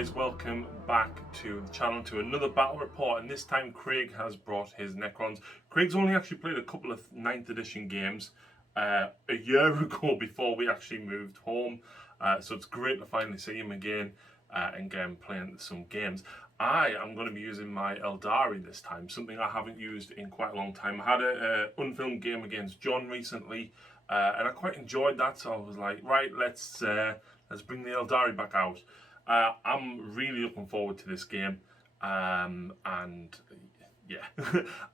guys, welcome back to the channel to another battle report, and this time Craig has brought his Necrons. Craig's only actually played a couple of 9th edition games a year ago before we actually moved home, so it's great to finally see him again and get him playing some games. I am going to be using my Aeldari this time, something I haven't used in quite a long time. I had an unfilmed game against John recently, and I quite enjoyed that, so I was like, right, let's bring the Aeldari back out. I'm really looking forward to this game, and yeah,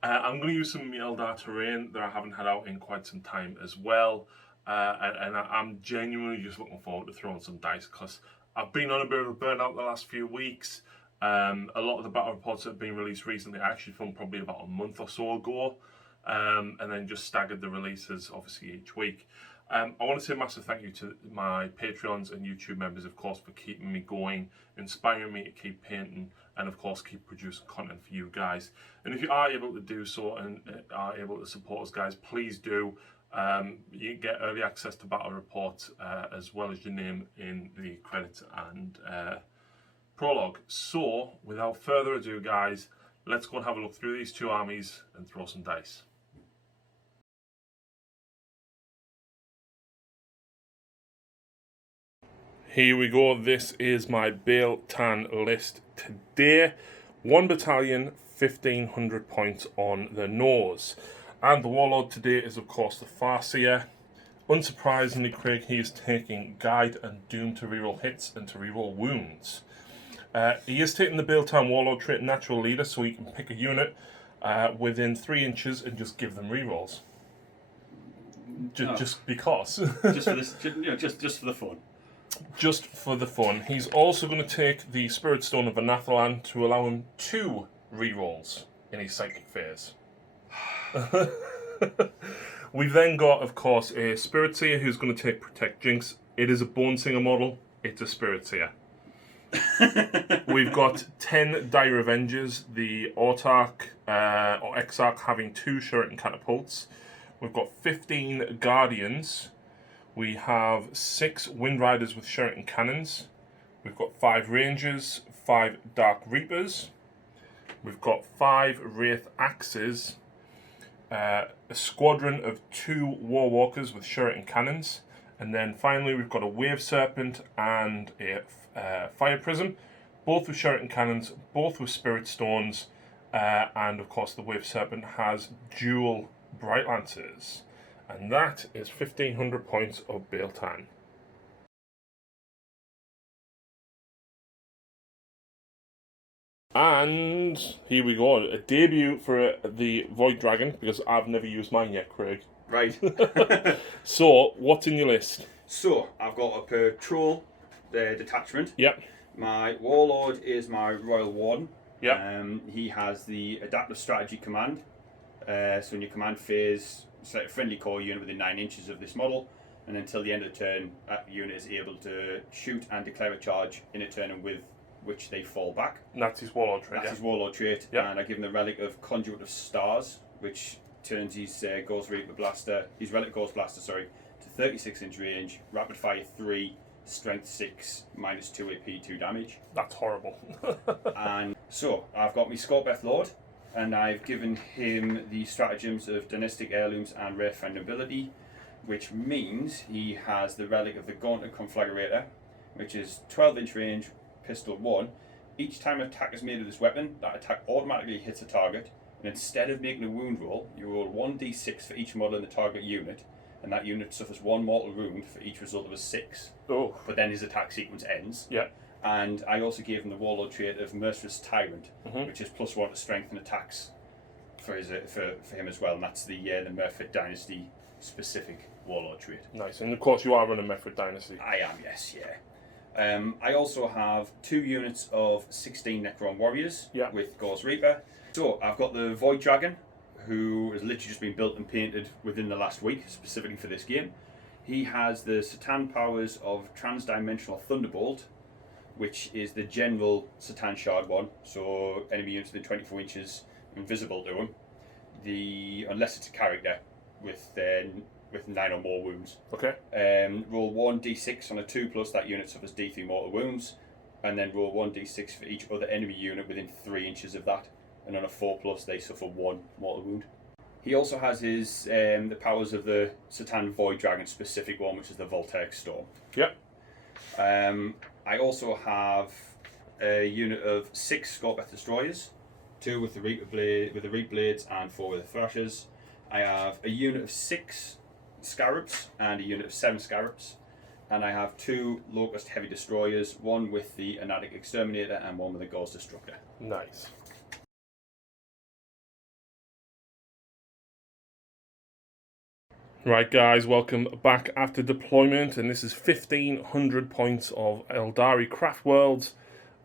I'm going to use some of the Eldar terrain that I haven't had out in quite some time as well, and I'm genuinely just looking forward to throwing some dice because I've been on a bit of a burnout the last few weeks. A lot of the battle reports that have been released recently I actually filmed probably about a month or so ago, and then just staggered the releases obviously each week. I want to say a massive thank you to my Patreons and YouTube members, of course, for keeping me going, inspiring me to keep painting, and of course keep producing content for you guys. And if you are able to do so and are able to support us, guys, please do. You get early access to battle reports as well as your name in the credits and prologue. So without further ado, guys, let's go and have a look through these two armies and throw some dice. Here we go, this is my BattlePlan list today. 1 battalion, 1500 points on the nose. And the Warlord today is of course the Farseer. Unsurprisingly, Craig, he is taking Guide and Doom to reroll hits and to reroll wounds. He is taking the BattlePlan Warlord trait Natural Leader, so he can pick a unit within 3 inches and just give them rerolls. Just because. just for this, just for the fun. Just for the fun. He's also going to take the Spirit Stone of Anathalan to allow him 2 rerolls in his psychic phase. We've then got, of course, a Spirit Seer who's going to take Protect Jinx. It is a Bone Singer model. It's a Spirit Seer. We've got 10 Dire Avengers, the Autarch or Exarch having 2 Shuriken Catapults. We've got 15 Guardians. We have 6 Wind Riders with Shuriken Cannons. We've got 5 Rangers, 5 Dark Reapers. We've got 5 Wraith Axes, a squadron of 2 War Walkers with Shuriken Cannons, and then finally we've got a Wave Serpent and a Fire Prism, both with Shuriken Cannons, both with Spirit Stones, and of course the Wave Serpent has dual Bright Lancers. And that is 1500 points of BattlePlan. And here we go, a debut for the Void Dragon, because I've never used mine yet, Craig. Right. So, what's in your list? So, I've got a Patrol detachment. Yep. My Warlord is my Royal Warden. Yep. He has the Adaptive Strategy command. So in your command phase, select a friendly core unit within 9 inches of this model, and until the end of the turn, that unit is able to shoot and declare a charge in a turn and with which they fall back. And that's his Warlord trait. That's his Warlord trait. Yep. And I give him the Relic of Conduit of Stars, which turns his Ghost Reaper Blaster, his Relic Ghost Blaster, sorry, to 36-inch range, Rapid Fire 3, Strength 6, -2 AP, 2 damage. That's horrible. And so I've got my Scorpeth Lord, and I've given him the stratagems of Dynastic Heirlooms and Rare Friend Ability, which means he has the Relic of the Gauntlet Conflagrator, which is 12-inch range, pistol 1. Each time an attack is made with this weapon, that attack automatically hits a target, and instead of making a wound roll, you roll 1d6 for each model in the target unit, and that unit suffers 1 mortal wound for each result of a 6. Oh. But then his attack sequence ends. Yeah. And I also gave him the Warlord trait of Merciless Tyrant, which is +1 to strength and attacks for him as well, and that's the Merfolk Dynasty specific Warlord trait. Nice, and of course you are running Merfolk Dynasty. I am, yes, yeah. I also have 2 units of 16 Necron Warriors with Ghost Reaper. So I've got the Void Dragon, who has literally just been built and painted within the last week, specifically for this game. He has the Satan powers of Transdimensional Thunderbolt, which is the general Satan Shard one, so enemy units within 24 inches invisible to him. Unless it's a character with 9 or more wounds. Okay. Roll 1d6 on a 2+, that unit suffers d3 mortal wounds. and then roll 1d6 for each other enemy unit within 3 inches of that. And on a 4+, they suffer 1 mortal wound. He also has his the powers of the Satan Void Dragon specific one, which is the Voltaic Storm. Yep. I also have a unit of 6 Scorpeth Destroyers, 2 with the Reap Blades and 4 with the Thrashers. I have a unit of 6 Scarabs and a unit of 7 Scarabs. And I have 2 Locust Heavy Destroyers, 1 with the Anatic Exterminator and 1 with the Gauss Destructor. Nice. Right guys, welcome back after deployment, and this is 1500 points of Aeldari Craftworlds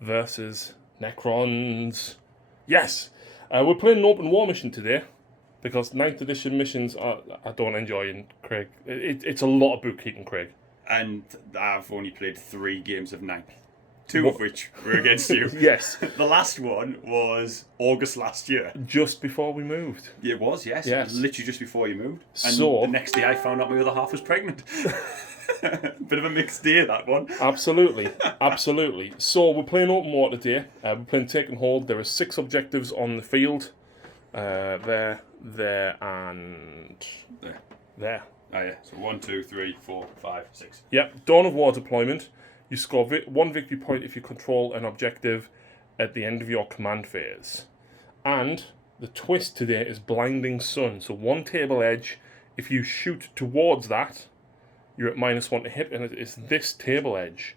versus Necrons. Yes! We're playing an open war mission today, because 9th edition missions I don't enjoy in Craig. It's a lot of bookkeeping, Craig. And I've only played 3 games of 9th. 2 of which were against you. Yes. The last one was August last year. Just before we moved. It was, yes. Yes. Literally just before you moved. And so, the next day I found out my other half was pregnant. Bit of a mixed day, that one. Absolutely. Absolutely. So we're playing open war today. We're playing Take and Hold. There are 6 objectives on the field. There, and there. Oh yeah, so 1, 2, 3, 4, 5, 6. Yep, Dawn of War deployment. You score 1 victory point if you control an objective at the end of your command phase. And the twist today is Blinding Sun. So 1 table edge, if you shoot towards that, you're at -1 to hit, and it's this table edge.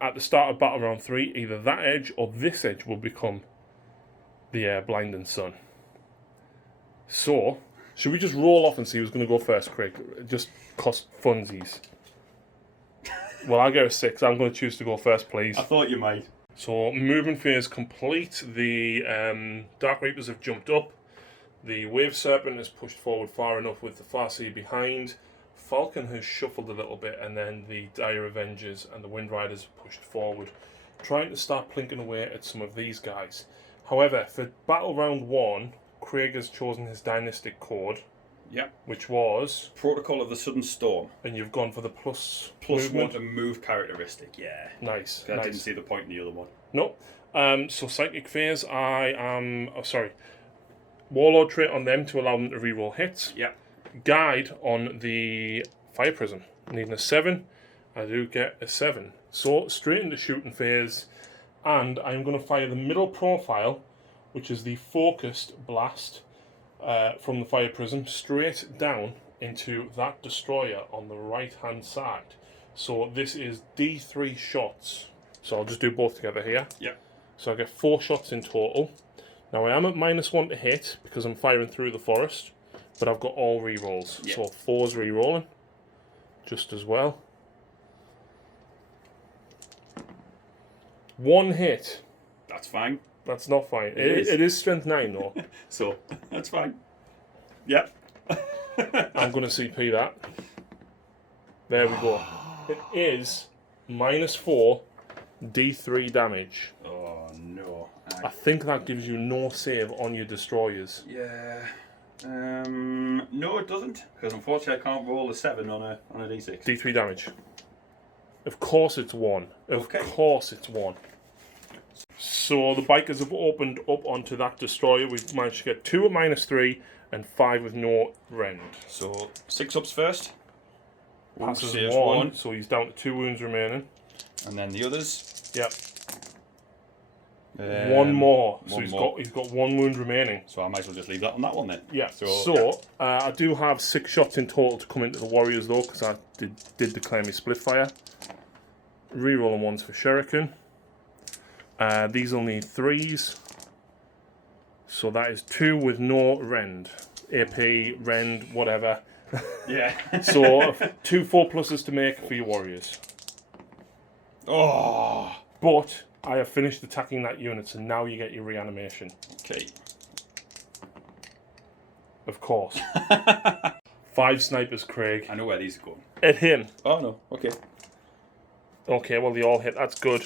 At the start of battle round 3, either that edge or this edge will become the Blinding Sun. So, should we just roll off and see who's going to go first, Craig? Just cost funsies. Well, I'll get a 6. I'm going to choose to go first, please. I thought you might. So, movement phase complete. The Dark Reapers have jumped up. The Wave Serpent has pushed forward far enough with the Farseer behind. Falcon has shuffled a little bit, and then the Dire Avengers and the Wind Riders have pushed forward, trying to start plinking away at some of these guys. However, for Battle Round 1, Craig has chosen his Dynastic Code. Yep. Which was Protocol of the Sudden Storm. And you've gone for the plus movement. 1 to move characteristic, yeah. Nice. I didn't see the point in the other one. No. So Psychic Phase, I am... Oh, sorry. Warlord trait on them to allow them to reroll hits. Yep. Guide on the Fire Prism. Needing a 7. I do get a 7. So straight into shooting phase. And I'm going to fire the middle profile, which is the focused blast. From the Fire Prism straight down into that destroyer on the right hand side. So this is D3 shots. So I'll just do both together here. Yeah. So I get 4 shots in total. Now I am at -1 to hit because I'm firing through the forest, but I've got all rerolls. Yeah. So 4's rerolling just as well. 1 hit. That's fine. That's not fine. It is strength 9 though. So, that's fine. Yep. I'm going to CP that. There we go. It is -4 D3 damage. Oh no. I think that gives you no save on your destroyers. Yeah. No it doesn't. Because unfortunately I can't roll a 7 on a D6. D3 damage. Of course it's 1. Of course it's 1. So the bikers have opened up onto that destroyer. We've managed to get 2 at -3 and 5 with no rend. So 6 ups first. Passes 1, so he's down to 2 wounds remaining. And then the others. Yep. 1 more. So he's got 1 wound remaining. So I might as well just leave that on that one then. Yeah. So I do have 6 shots in total to come into the Warriors though, because I did declare me split fire. Rerolling 1s for Shuriken. These will need 3s. So that is 2 with no rend. AP, rend, whatever. Yeah. So 2 4+s to make for your Warriors. Oh. But I have finished attacking that unit, so now you get your reanimation. Okay. Of course. 5 snipers, Craig. I know where these are going. At him. Oh no, okay. Okay, well they all hit, that's good.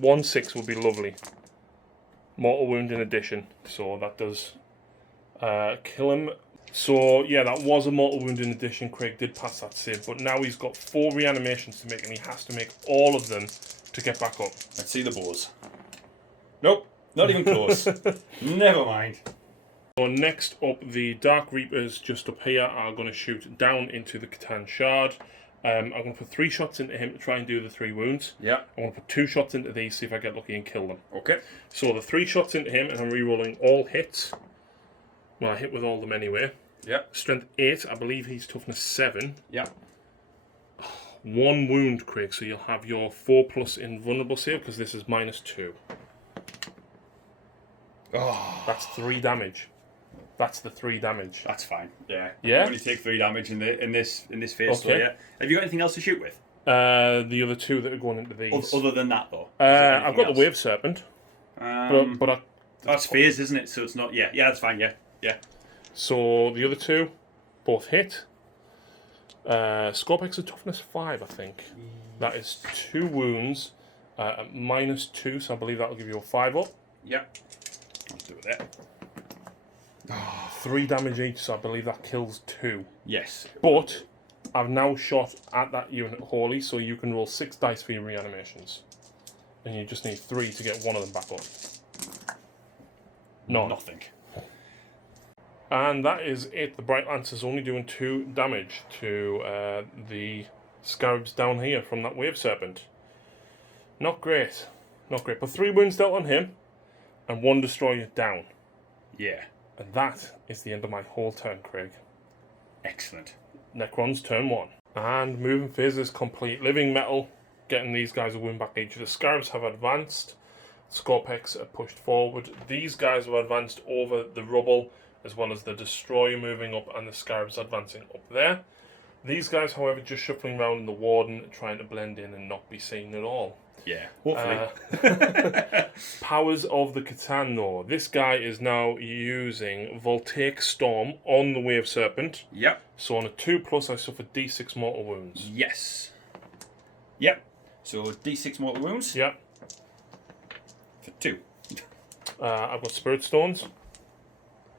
1/6 would be lovely. Mortal wound in addition, so that does kill him. So yeah, that was a mortal wound in addition. Craig did pass that save, but now he's got 4 reanimations to make, and he has to make all of them to get back up. Let's see the bows. Nope, not even close. Never mind. So next up, the Dark Reapers just up here are going to shoot down into the Catan Shard. I'm going to put 3 shots into him to try and do the 3 wounds. Yeah. I'm going to put 2 shots into these, see if I get lucky and kill them. Okay. So the 3 shots into him, and I'm re-rolling all hits. Well, I hit with all of them anyway. Yeah. Strength 8, I believe he's toughness 7. Yeah. 1 wound, Craig, so you'll have your 4+ invulnerable save, because this is -2. Oh. That's 3 damage. That's the 3 damage. That's fine. Yeah. Yeah. You only take 3 damage in this phase. So yeah. Have you got anything else to shoot with? The other 2 that are going into these. Other than that, though. I've got the Wave Serpent. But that's phase, isn't it? So it's not. Yeah. Yeah. That's fine. Yeah. Yeah. So the other 2, both hit. Scorpex is toughness 5, I think. That is 2 wounds at -2, so I believe that will give you a 5 up. Yeah. Let's do it there. 3 damage each, so I believe that kills 2. Yes. But I've now shot at that unit wholly, so you can roll 6 dice for your reanimations. And you just need 3 to get one of them back up. Nothing. And that is it. The Bright Lance is only doing 2 damage to the Scarabs down here from that Wave Serpent. Not great. Not great. But 3 wounds dealt on him, and 1 destroyer down. Yeah. And that is the end of my whole turn, Craig. Excellent. Necrons, turn 1. And moving phase is complete. Living Metal, getting these guys a wound back each. The Scarabs have advanced. Scorpex are pushed forward. These guys have advanced over the rubble, as well as the Destroyer moving up and the Scarabs advancing up there. These guys, however, just shuffling around in the Warden, trying to blend in and not be seen at all. Yeah, hopefully. Powers of the Catan, though. This guy is now using Voltaic Storm on the Wave Serpent. Yep. So on a 2+, I suffer D6 mortal wounds. Yes. Yep. So D6 mortal wounds. Yep. For 2. I've got Spirit Stones.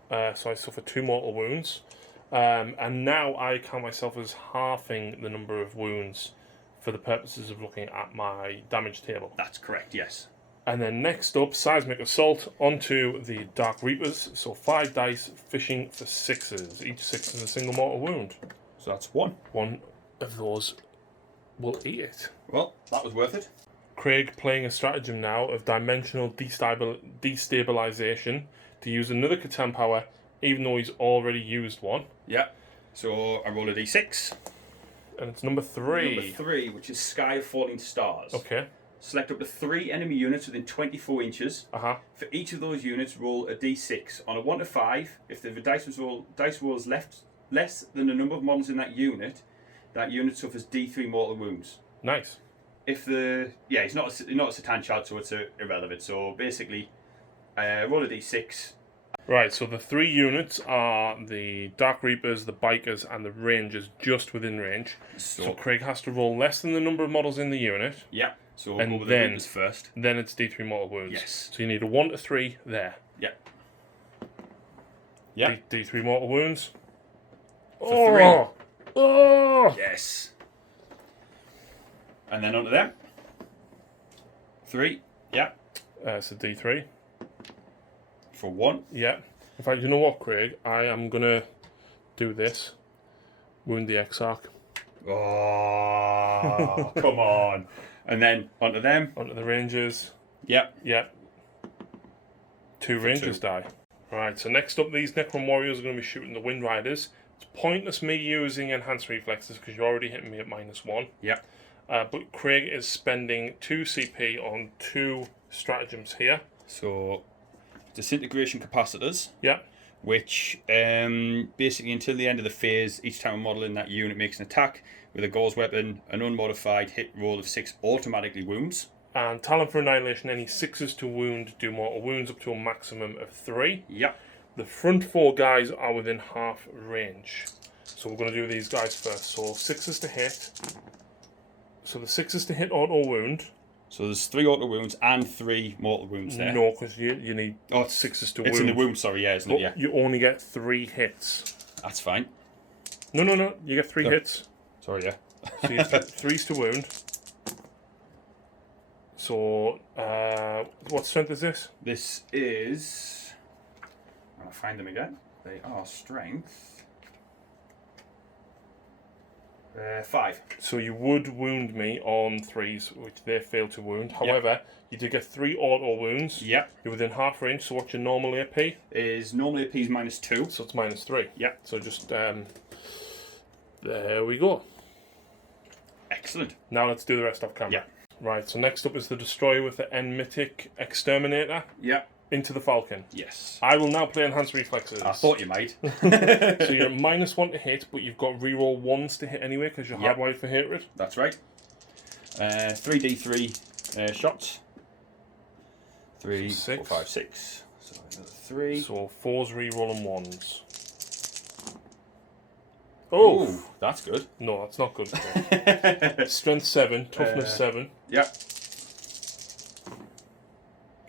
So I suffer 2 mortal wounds. And now I count myself as halving the number of wounds for the purposes of looking at my damage table. That's correct, yes. And then next up, Seismic Assault onto the Dark Reapers. So 5 dice, fishing for 6s. Each 6 is a single mortal wound. So that's 1. 1 of those will eat it. Well, that was worth it. Craig playing a stratagem now of dimensional destabilization to use another Catan power, even though he's already used one. Yeah. So I roll a d6. And it's number 3. Number 3, which is Sky of Falling Stars. Okay. Select up to 3 enemy units within 24 inches. For each of those units, roll a d6. On a 1 to 5, if the dice rolls less than the number of models in that unit suffers d3 mortal wounds. Nice. If it's not a Satan chart, so it's irrelevant. So basically, roll a d6. Right, so the 3 units are the Dark Reapers, the Bikers, and the Rangers just within range. So Craig has to roll less than the number of models in the unit. Yeah. So we'll go with the Reapers first. Then it's D3 mortal wounds. Yes. So you need a 1 to 3 there. Yeah. Yeah. D3 mortal wounds. For 3. Oh! Yes. And then onto them. 3. Yeah. So D3. For 1. Yeah. In fact, you know what, Craig? I am going to do this. Wound the Exarch. Oh, come on. And then onto them. Onto the Rangers. Yep. Yep. 2 Rangers die. Right, so next up, these Necron Warriors are going to be shooting the Wind Riders. It's pointless me using Enhanced Reflexes because you're already hitting me at -1. Yep. But Craig is spending 2 CP on 2 stratagems here. So, Disintegration Capacitors. Yeah. Which, basically until the end of the phase, each time a model in that unit makes an attack with a Gauze weapon, an unmodified hit roll of 6 automatically wounds. And Talent for Annihilation, any 6s to wound do mortal wounds up to a maximum of 3. Yep. The front 4 guys are within half range. So we're going to do these guys first. So 6s to hit. So the 6s to hit auto wound. So there's 3 auto wounds and 3 mortal wounds there. No, because you need 6s to wound. It's in the wound, sorry, yeah, isn't it? Yeah. You only get 3 hits. That's fine. No. You get 3 hits. Sorry, yeah. So you get 3s to wound. So, what strength is this? This is... I'll find them again. They are strength... 5. So you would wound me on 3s, which they failed to wound. However, you did get 3 auto wounds. Yep. You're within half range, so what's your normal AP? Is normally AP is -2. So it's -3. Yep. So just, there we go. Excellent. Now let's do the rest off camera. Yep. Right, so next up is the Destroyer with the End Mythic Exterminator. Yep. Into the Falcon. Yes. I will now play Enhanced Reflexes. I thought you might. So you're -1 to hit, but you've got reroll 1s to hit anyway because you're hardwired for hatred. That's right. 3d3 shots. 3, 4, 5, 6. So another 3. So 4s reroll and 1s. Oh, ooh, that's good. No, that's not good. Strength 7, toughness 7. Yep.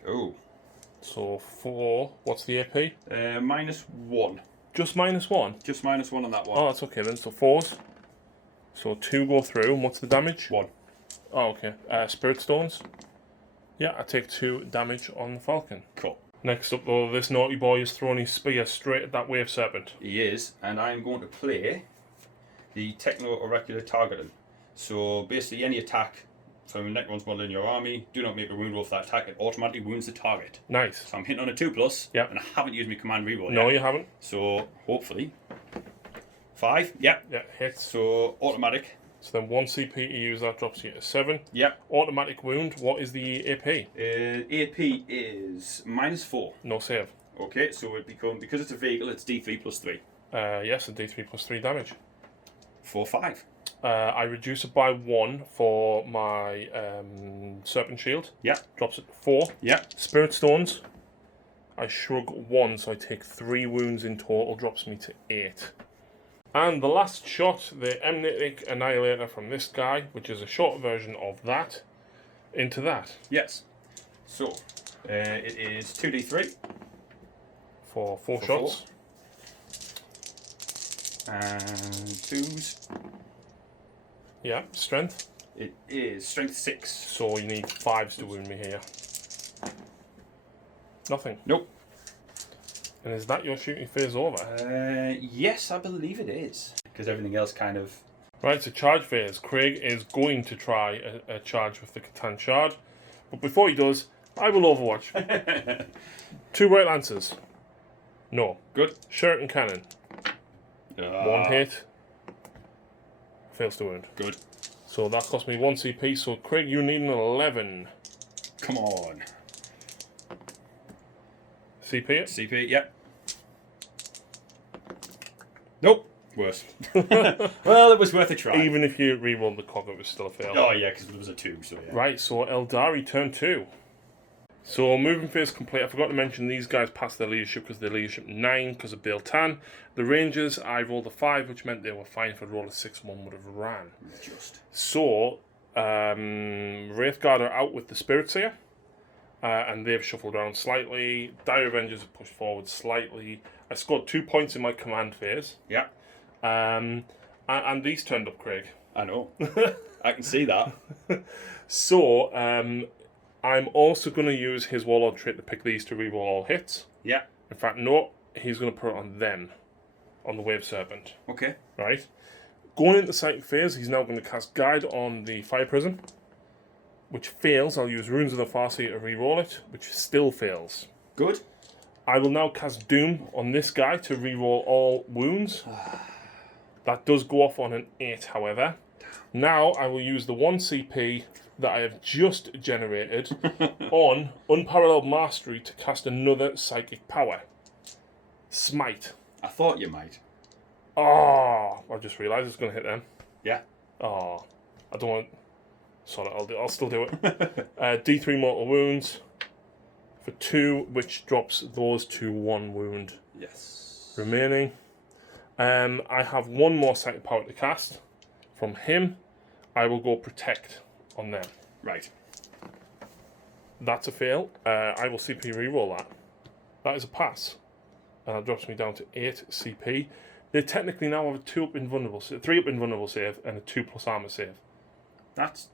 Oh. So 4. What's the AP? -1. Just -1. Just -1 on that one. Oh, that's okay then. So 4s. So 2 go through. And what's the damage? 1. Oh, okay. Spirit Stones. Yeah, I take 2 damage on the Falcon. Cool. Next up, though, this naughty boy is throwing his spear straight at that Wave Serpent. He is, and I'm going to play the Techno-Oracular Targeting. So basically, any attack from a Necron's model in your army, do not make a wound roll for that attack. It automatically wounds the target. Nice. So I'm hitting on a 2+, Yep. and I haven't used my command reroll No, yet. you haven't. So hopefully, 5. Yep. Yeah, hits. So automatic. So then 1 CP you use, that drops you to 7. Yep. Automatic wound, what is the AP? AP is -4. No save. Okay, so it because it's a vehicle, it's D3 + 3. Yes, a D3 + 3 damage. 4, 5. I reduce it by 1 for my Serpent Shield. Yep. Drops it to 4. Yep. Spirit Stones. I shrug 1, so I take 3 wounds in total, drops me to 8. And the last shot, the Amnetic Annihilator from this guy, which is a short version of that, into that. Yes. So, it is 2d3. For 4 shots. 4. And 2s. Yeah, strength. It is strength 6. So you need 5s to wound me here. Nothing. Nope. And is that your shooting phase over? Yes, I believe it is. Because everything else kind of... Right, so charge phase. Craig is going to try a charge with the Catan Shard. But before he does, I will overwatch. 2 Bright Lancers. No. Good. Shuriken Cannon. 1 hit. Fails to wound. Good. So that cost me 1 CP. So Craig, you need an 11. Come on. CP it? CP, yep. Nope. Worse. Well, it was worth a try. Even if you rerolled the cog, it was still a fail. Oh, yeah, because it was a 2, so yeah. Right, so Aeldari turn 2. So moving phase complete. I forgot to mention these guys passed their leadership because they're leadership 9 because of Bail Tan. The Rangers, I rolled a 5, which meant they were fine. If I'd rolled a 6, one would have ran. Just. So, Wraithguard are out with the Spirit Seer. And they've shuffled around slightly. Dire Avengers have pushed forward slightly. I scored 2 points in my command phase. Yeah. And these turned up, Craig. I know. I can see that. So, I'm also going to use his Warlord trait to pick these to reroll all hits. Yeah. In fact, no, he's going to put it on them. On the Wave Serpent. Okay. Right? Going into Psychic phase, he's now going to cast Guide on the Fire Prison. Which fails. I'll use Runes of the Farseer to reroll it, which still fails. Good. I will now cast Doom on this guy to reroll all wounds. That does go off on an 8, however. Now I will use the 1 CP that I have just generated on Unparalleled Mastery to cast another Psychic Power. Smite. I thought you might. Oh, I just realised it's going to hit them. Yeah. Oh, I don't want... Sorry, I'll still do it. D3 mortal wounds for 2, which drops those to 1 wound. Yes. Remaining. I have 1 more Psychic Power to cast. From him, I will go Protect on them. Right. That's a fail. I will CP reroll that. That is a pass. And that drops me down to 8 CP. They technically now have a 3 up invulnerable save and a 2+ armor save. That's...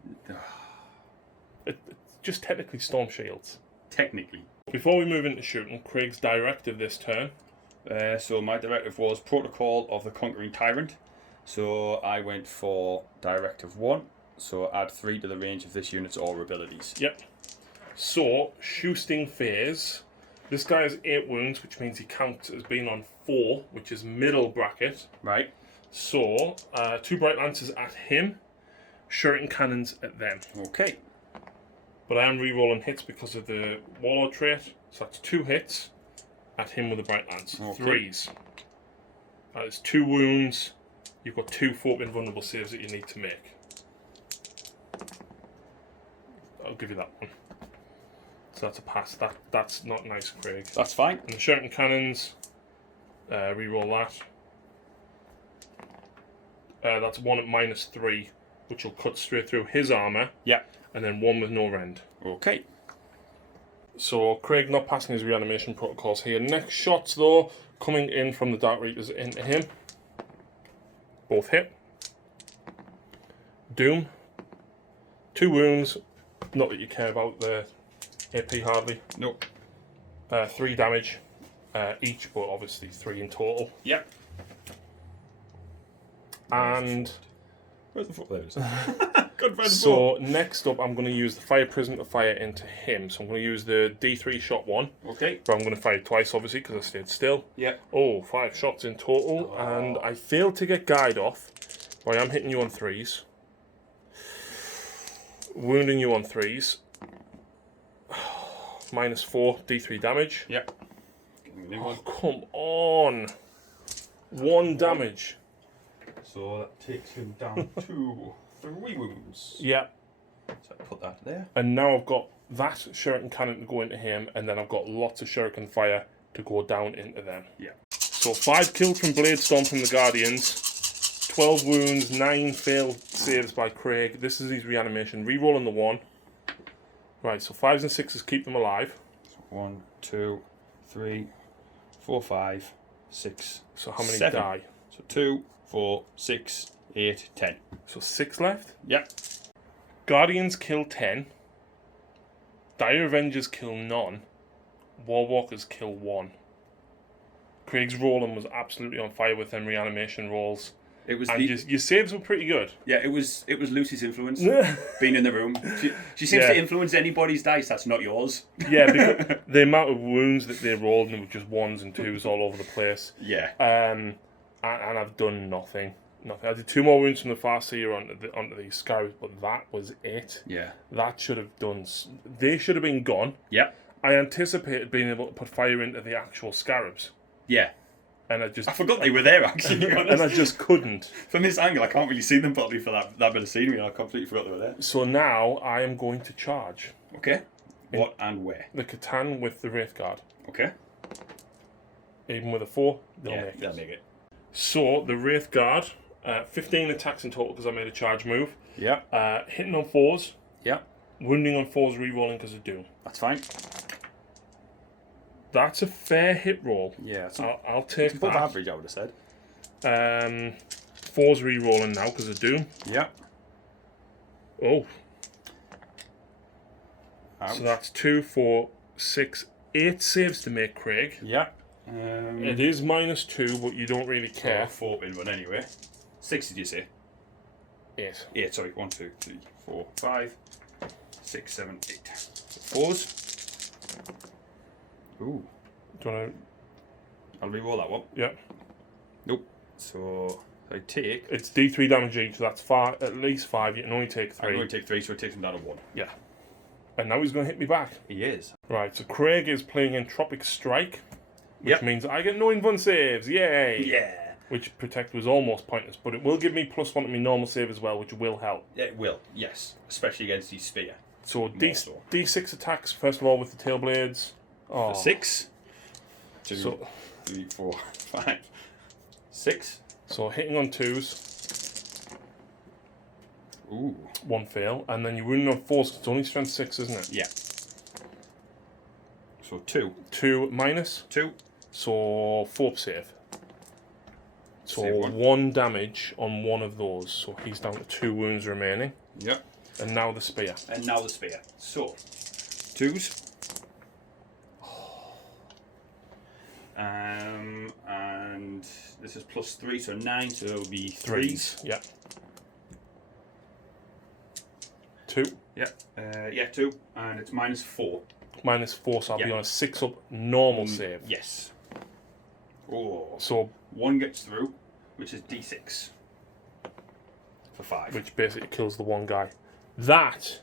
just technically storm shields. Technically. Before we move into shooting, Craig's directive this turn. So my directive was Protocol of the Conquering Tyrant. So I went for directive 1. So add 3 to the range of this unit's all abilities. Yep. So, shooting phase. This guy has 8 wounds, which means he counts as being on 4, which is middle bracket. Right. So, 2 bright lances at him, shuriken cannons at them. Okay. But I am re-rolling hits because of the warlord trait. So that's 2 hits at him with a bright lance. Okay. 3s. That is 2 wounds. You've got 2 fort invulnerable saves that you need to make. I'll give you that one. So that's a pass. That's not nice, Craig. That's fine. And the shuriken cannons, re-roll that. That's 1 at -3, which will cut straight through his armour. Yeah. And then 1 with no rend. Okay. So Craig not passing his reanimation protocols here. Next shots though, coming in from the Dark Reapers into him. Both hit. Doom. 2 wounds. Not that you care about the AP hardly. Nope. 3 damage each, but obviously 3 in total. Yep. And where's the foot? There it is. Good friend. So next up, I'm going to use the fire prism to fire into him. So I'm going to use the D3 shot 1. Okay. But I'm going to fire twice, obviously, because I stayed still. Yeah. Oh, 5 shots in total, and I failed to get guide off. But I am hitting you on 3s. Wounding you on 3s. -4 D3 damage. Yep. Oh, come on. 1 damage. So that takes him down to 3 wounds. Yeah. So I put that there. And now I've got that shuriken cannon to go into him, and then I've got lots of shuriken fire to go down into them. Yeah. So 5 kills from Blade Storm from the Guardians, 12 wounds, 9 failed saves by Craig. This is his reanimation. Rerolling the 1. Right, so 5s and 6s keep them alive. 1, 2, 3, 4, 5, 6. So how many 7. die? So 2, 4, 6, 8, 10. So 6 left. Yep. Guardians kill 10. Dire Avengers kill none. Warwalkers kill 1. Craig's rolling was absolutely on fire with them reanimation rolls. It was and your saves were pretty good. Yeah, it was Lucy's influence being in the room. She seems to influence anybody's dice that's not yours. Yeah, because the amount of wounds that they rolled, and it was just 1s and 2s all over the place. Yeah. And I've done nothing. I did 2 more wounds from the Farseer onto the Scarabs, but that was it. Yeah. That should have done. They should have been gone. Yeah. I anticipated being able to put fire into the actual Scarabs. Yeah. And I forgot they were there, actually. And I just couldn't. From this angle, I can't really see them properly for that bit of scenery. I completely forgot they were there. So now I am going to charge. Okay. What and where? The Catan with the Wraith Guard. Okay. Even with a 4, they'll make it. So the Wraith Guard, 15 attacks in total because I made a charge move. Yeah. Hitting on 4s. Yeah. Wounding on 4s, re-rolling because of Doom. That's fine. That's a fair hit roll. Yeah. I'll take that. Above average, I would have said. 4s re-rolling now because of Doom. Yeah. Oh. Ouch. So that's 2, 4, 6, 8 saves to make, Craig. Yeah. It is -2, but you don't really care. 4 in one anyway. 6 did you say? 8. 8, sorry. 1, 2, 3, 4, 5, 6, 7, 8. 4s. Ooh. Do you want to... I'll re-roll that one. Yeah. Nope. So I take... It's D3 damage each, so that's 5, at least 5. You can only take 3. I can only take 3, so it takes him down to 1. Yeah. And now he's going to hit me back. He is. Right, so Craig is playing Entropic Strike, which means I get no invuln saves. Yay! Yeah. Which Protect was almost pointless, but it will give me +1 to my normal save as well, which will help. Yeah, it will, yes. Especially against his spear. So D6 attacks, first of all, with the tail blades. Oh. 6. 2, 3, 4, 5, 6. So hitting on 2s. Ooh. 1 fail, and then you're wounding on 4s, 'cause it's only strength 6, isn't it? Yeah. So 2. 2 minus. 2. So 4 save. So Save 1 damage on 1 of those. So he's down to 2 wounds remaining. Yep. And now the spear. And now the spear. So, 2s. And this is +3, so 9, so it'll be 3s. Yeah. 2. Yeah. Yeah, 2. And it's -4. -4, so I'll be on a 6-up normal save. Yes. Oh. So 1 gets through, which is D6 for 5. Which basically kills the one guy. That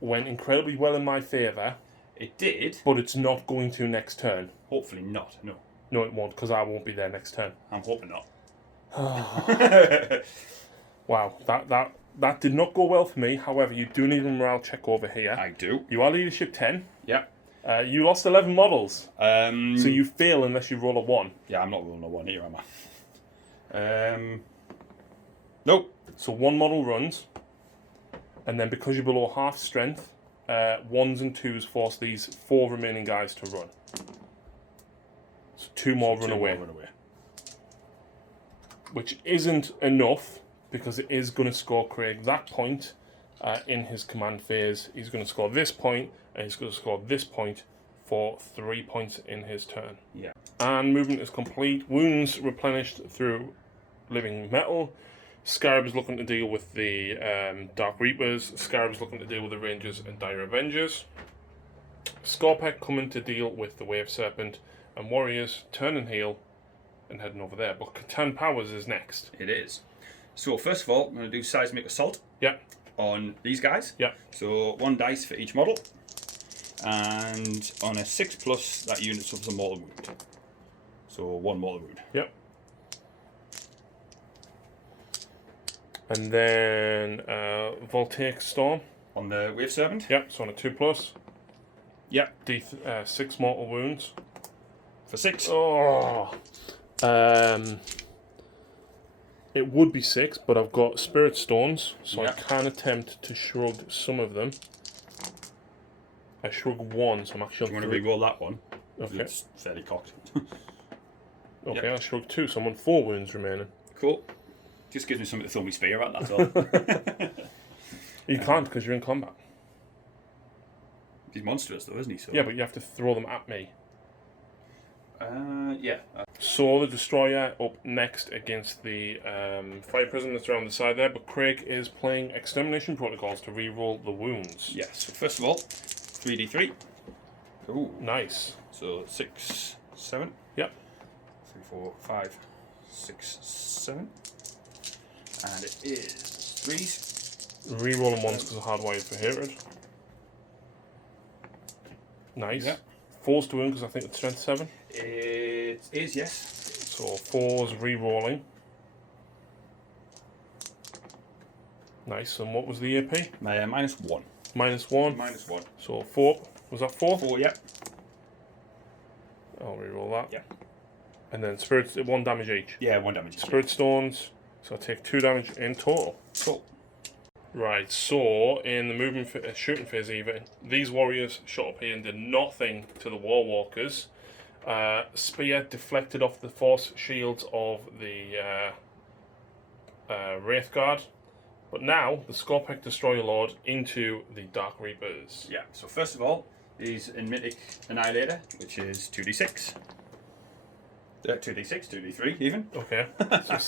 went incredibly well in my favour. It did. But it's not going to next turn. Hopefully not, no. No, it won't, because I won't be there next turn. I'm hoping not. Wow, that did not go well for me. However, you do need a morale check over here. I do. You are leadership 10. Yeah. You lost 11 models. So you fail unless you roll a 1. Yeah, I'm not rolling a 1 here, am I? Nope. So 1 model runs. And then because you're below half strength, 1s and 2s force these 4 remaining guys to run. So 2 more run away. Which isn't enough, because it is going to score Craig that point in his command phase. He's going to score this point, and he's going to score this point for 3 points in his turn. Yeah. And movement is complete. Wounds replenished through living metal. Scarab's looking to deal with the Dark Reapers. Scarab's looking to deal with the Rangers and Dire Avengers. Scorpec coming to deal with the Wave Serpent. And Warriors turn and heal and heading over there. But Catan Powers is next. It is. So first of all, I'm going to do Seismic Assault. Yeah. On these guys. Yeah. So 1 dice for each model. And on a 6+, that unit suffers a mortal wound. So 1 mortal wound. Yep. And then Voltaic Storm. On the Wave Serpent. Yep, so on a 2+. Yep. 6 mortal wounds. For 6. Oh. It would be 6, but I've got Spirit Stones, so I can attempt to shrug some of them. I shrug 1, so I'm actually on 3. Do you want to re-roll that one? Okay. It's fairly cocked. Okay, I shrug 2, so I'm on 4 wounds remaining. Cool. Just gives me something to throw my spear at, that's all. You can't, because you're in combat. He's monstrous though, isn't he? So. Yeah, but you have to throw them at me. Yeah. So the Destroyer up next against the Fire Prison that's around the side there, but Craig is playing Extermination Protocols to re-roll the wounds. Yes, so first of all, 3d3. Ooh. Nice. So 6, 7. Yep. 3, 4, 5, 6, 7. And it is 3s. Re-rolling 1s because of Hardwired for Hatred. Nice. Yep. 4s to wound because I think it's Strength 7. It is, yes. So 4s re-rolling. Nice. And what was the AP? -1. -1. -1. So 4. Was that 4? 4, yep. I'll re-roll that. Yep. And then Spirits, 1 damage each. Yeah, 1 damage each. Spirit Stones. So I take 2 damage in total. Cool. Right, so in the movement shooting phase even, these warriors shot up here and did nothing to the War Walkers. Spear deflected off the force shields of the Wraith Guard. But now, the Scorpec Destroyer Lord into the Dark Reapers. Yeah, so first of all, is Mythic Annihilator, which is 2d6. 2d6, 2d3 even. Okay, so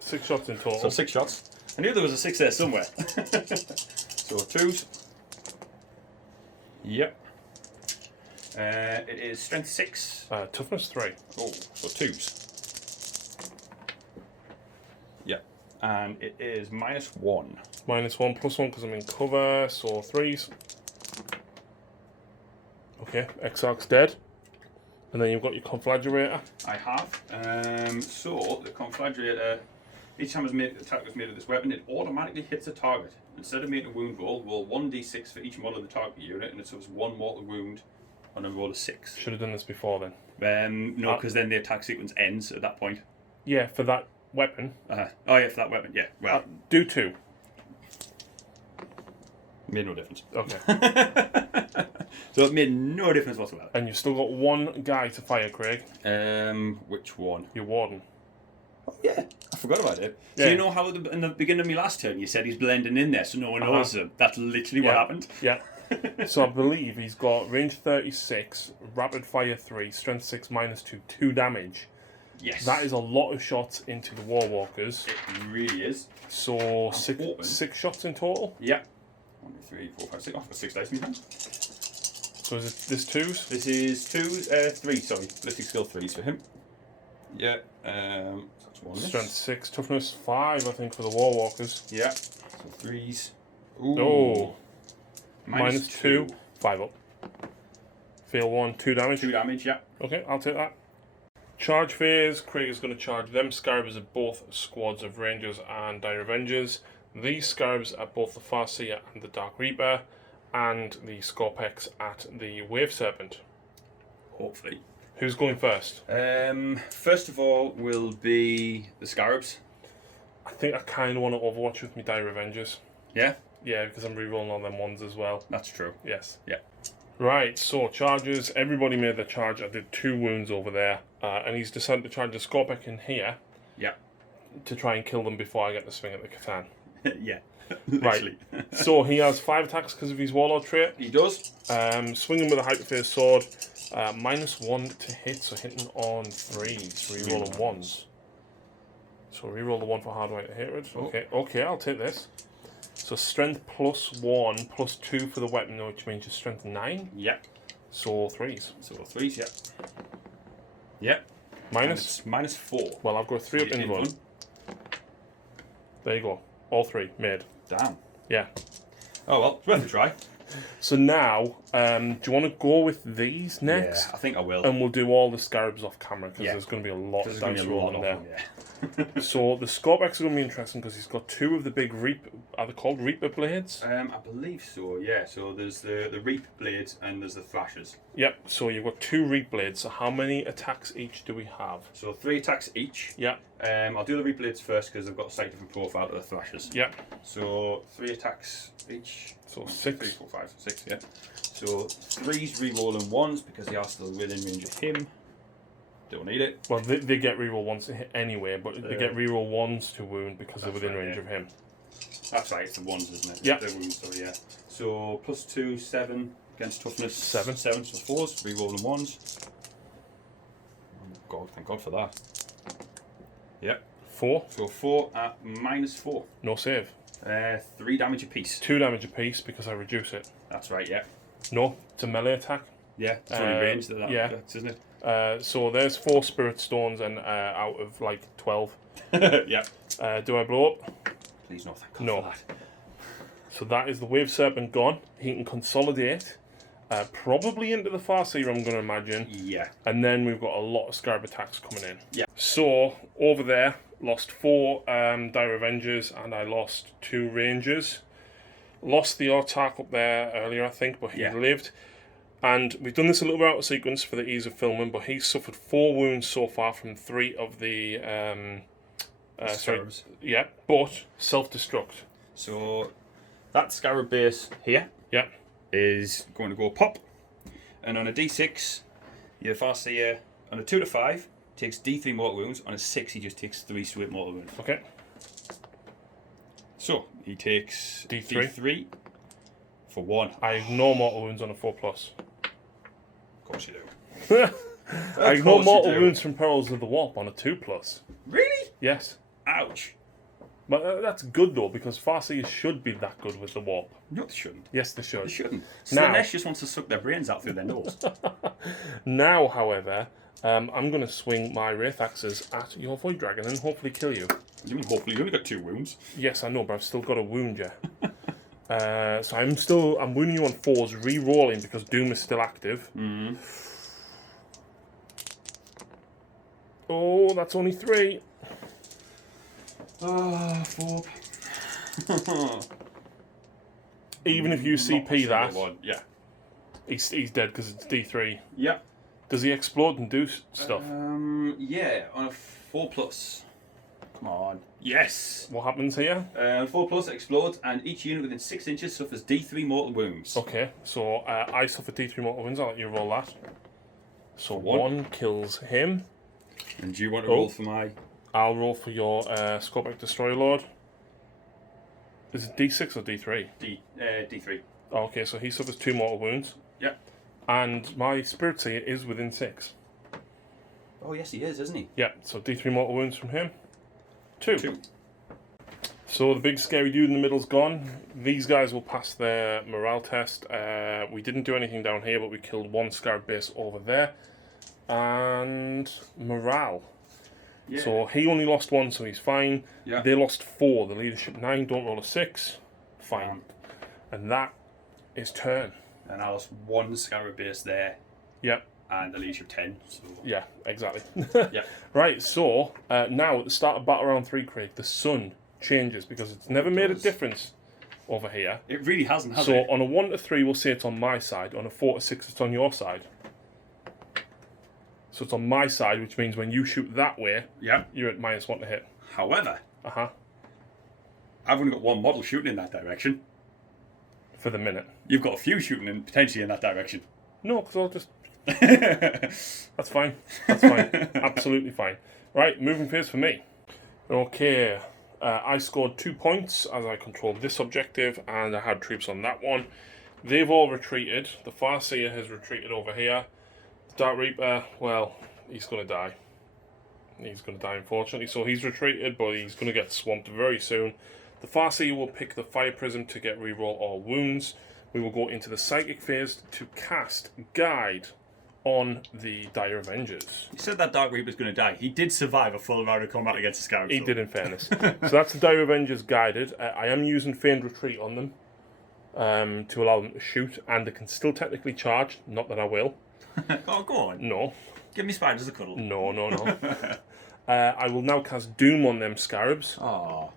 six shots in total. So 6 shots. I knew there was a 6 there somewhere. So 2s. Yep. It is Strength 6. Toughness 3. Oh, so 2s. Yep. And it is -1. -1, +1 because I'm in cover, so 3s. Okay, Exarch's dead. And then you've got your Conflagrator. I have. So the Conflagrator, each time attack was made with this weapon, it automatically hits a target. Instead of making a wound roll 1d6 for each model of the target unit, and it suffers 1 mortal wound on a roll of 6. Should have done this before then. No, because then the attack sequence ends at that point. Yeah, for that weapon. Oh yeah, for that weapon. Yeah. Well, do 2. Made no difference. Okay. So it made no difference whatsoever. And you've still got 1 guy to fire, Craig. Which one? Your Warden. Oh, yeah, I forgot about it. So you know how in the beginning of my last turn you said he's blending in there so no one knows him? That's literally what happened. Yeah. So I believe he's got range 36, rapid fire 3, strength 6, -2, 2 damage. Yes. That is a lot of shots into the Warwalkers. It really is. So six shots in total? Yeah. 1, 2, 3, 4, 5, 6. I've got 6 dice in my hand. So is it this 2s? This is 3, sorry. Ballistic skill 3s for him. Yeah. That's 1. Strength 6, toughness 5, I think, for the Warwalkers. Yeah. So 3s. Ooh. Oh. -2. 5 up. Fail 1, 2 damage. 2 damage, yeah. Okay, I'll take that. Charge phase, Craig is going to charge them Scarabs at both squads of Rangers and Die Revengers. These Scarabs at both the Farseer and the Dark Reaper, and the Scorpex at the Wave Serpent. Hopefully. Who's going first? First of all will be the Scarabs. I think I kind of want to Overwatch with my Die Revengers. Yeah? Yeah, because I'm rerolling all them ones as well. That's true. Yes. Yeah. Right, so charges. Everybody made their charge. I did 2 wounds over there. And he's decided to charge the Scorpex in here. Yeah. To try and kill them before I get the swing at the Catan. Yeah. Right. So he has 5 attacks because of his Warlord trait. He does. Swinging with a Hyperphase Sword. -1 to hit, so hitting on 3s. Rerolling 1s. So reroll the 1 for hard right to hit it. Okay, okay, I'll take this. So strength +1, +2 for the weapon, which means your strength 9. Yeah. So 3s. So 3s, yeah. Yeah. -4. Well, I've got 3 up in one. There you go. All 3 made. Damn. Yeah. Oh well, it's worth a try. So now, do you want to go with these next? Yeah, I think I will. And we'll do all the Scarabs off camera because there's going to be a lot of dice rolling there. So the Scorpex is going to be interesting because he's got 2 of the big Reaper. Are they called Reaper blades? I believe so. Yeah. So there's the Reap blades and there's the Thrashers. Yep. So you've got 2 Reap blades. So how many attacks each do we have? So 3 attacks each. Yeah. I'll do the Reap blades first because they've got a slightly different profile to the Thrashers. Yeah. So 3 attacks each. So 1, 6. 3, 4, 5, 6. Yeah. So 3s re-rolling 1s because they are still within range of him. Don't need it. Well, they get reroll 1s to hit anyway, but they get reroll 1s to wound because they're within range of him. That's right, it's the 1s, isn't it? Yeah. The wounds, so yeah. So +2, 7 against toughness. 7. 7, so 4s, re-rolling 1s. Oh God, thank God for that. Yep. 4. So 4 at -4. No save. 3 damage apiece. 2 damage apiece because I reduce it. That's right, yeah. No, it's a melee attack. Yeah, it's only range that yeah. Affects, isn't it? So there's 4 Spirit Stones and out of like 12. Yeah. Do I blow up? Please no, thank God No. for that. So that is the Wave Serpent gone. He can consolidate. Probably into the Farseer, I'm going to imagine. Yeah. And then we've got a lot of Scarab attacks coming in. Yeah. So, over there, lost 4 Die Revengers and I lost 2 Rangers. Lost the Autark up there earlier, I think, but he lived. And we've done this a little bit out of sequence for the ease of filming, but he's suffered 4 wounds so far from 3 of the... Scarabs. Yeah, but self-destruct. So that Scarab base here is going to go pop. And on a D6, your Farseer, on a 2 to 5, takes D3 mortal wounds. On a 6, he just takes 3 straight mortal wounds. Okay. So he takes D3. D3 for 1. I ignore mortal wounds on a 4+. Of course you do. I ignore mortal wounds from Perils of the Warp on a 2+. Really? Yes. Ouch. But that's good though, because Farseers should be that good with the Warp. No, they shouldn't. Yes, they should. They shouldn't. Now- Slanesh just wants to suck their brains out through their nose. Now, however, I'm going to swing my Wraith Axes at your Void Dragon and hopefully kill you. You mean hopefully you only got 2 wounds? Yes, I know, but I've still got to wound you. So I'm wounding you on 4s, re-rolling because Doom is still active. Mm-hmm. Oh, that's only 3. Ah, 4. Even if you CP that, yeah. he's dead because it's D3. Yeah. Does he explode and do stuff? Yeah, on a 4+. Come on. Yes. What happens here? 4+ explodes, and each unit within 6 inches suffers D3 mortal wounds. Okay, so I suffer D3 mortal wounds. I'll let you roll that. So 1. 1 kills him. And do you want to roll for my... I'll roll for your Scorpic Destroyer Lord. Is it D6 or D3? D3. Oh, okay, so he suffers 2 mortal wounds. Yeah. And my Spirit Seer is within 6. Oh, yes, he is, isn't he? Yeah, so D3 mortal wounds from him. 2. 2. So the big scary dude in the middle's gone. These guys will pass their morale test. We didn't do anything down here, but we killed 1 Scarab base over there. And morale. Yeah. So he only lost 1, so he's fine. Yeah. They lost 4. The leadership 9, don't roll a 6. Fine. And that is turn. And I lost 1 Scarab base there. Yep. And the leadership 10. So. Yeah, exactly. Yeah. Right, so now at the start of Battle Round 3, Craig, the sun changes because it's never made a difference over here. It really hasn't, has so it? So on a 1 to 3, we'll say it's on my side. On a 4 to 6, it's on your side. So it's on my side, which means when you shoot that way, you're at -1 to hit. However, I've only got 1 model shooting in that direction. For the minute. You've got a few shooting in potentially in that direction. No, because I'll just... That's fine. That's fine. Absolutely fine. Right, moving phase for me. Okay, I scored 2 points as I controlled this objective, and I had troops on that one. They've all retreated. The Farseer has retreated over here. Dark Reaper, well, he's going to die. He's going to die, unfortunately. So he's retreated, but he's going to get swamped very soon. The Farseer will pick the Fire Prism to get reroll all wounds. We will go into the Psychic phase to cast Guide on the Dire Avengers. You said that Dark Reaper's going to die. He did survive a full round of combat against the Scarabs. He did, in fairness. So that's the Dire Avengers guided. I am using Feigned Retreat on them to allow them to shoot, and they can still technically charge. Not that I will. Oh, go on. No. Give me spiders a cuddle. No. I will now cast Doom on them Scarabs. Oh.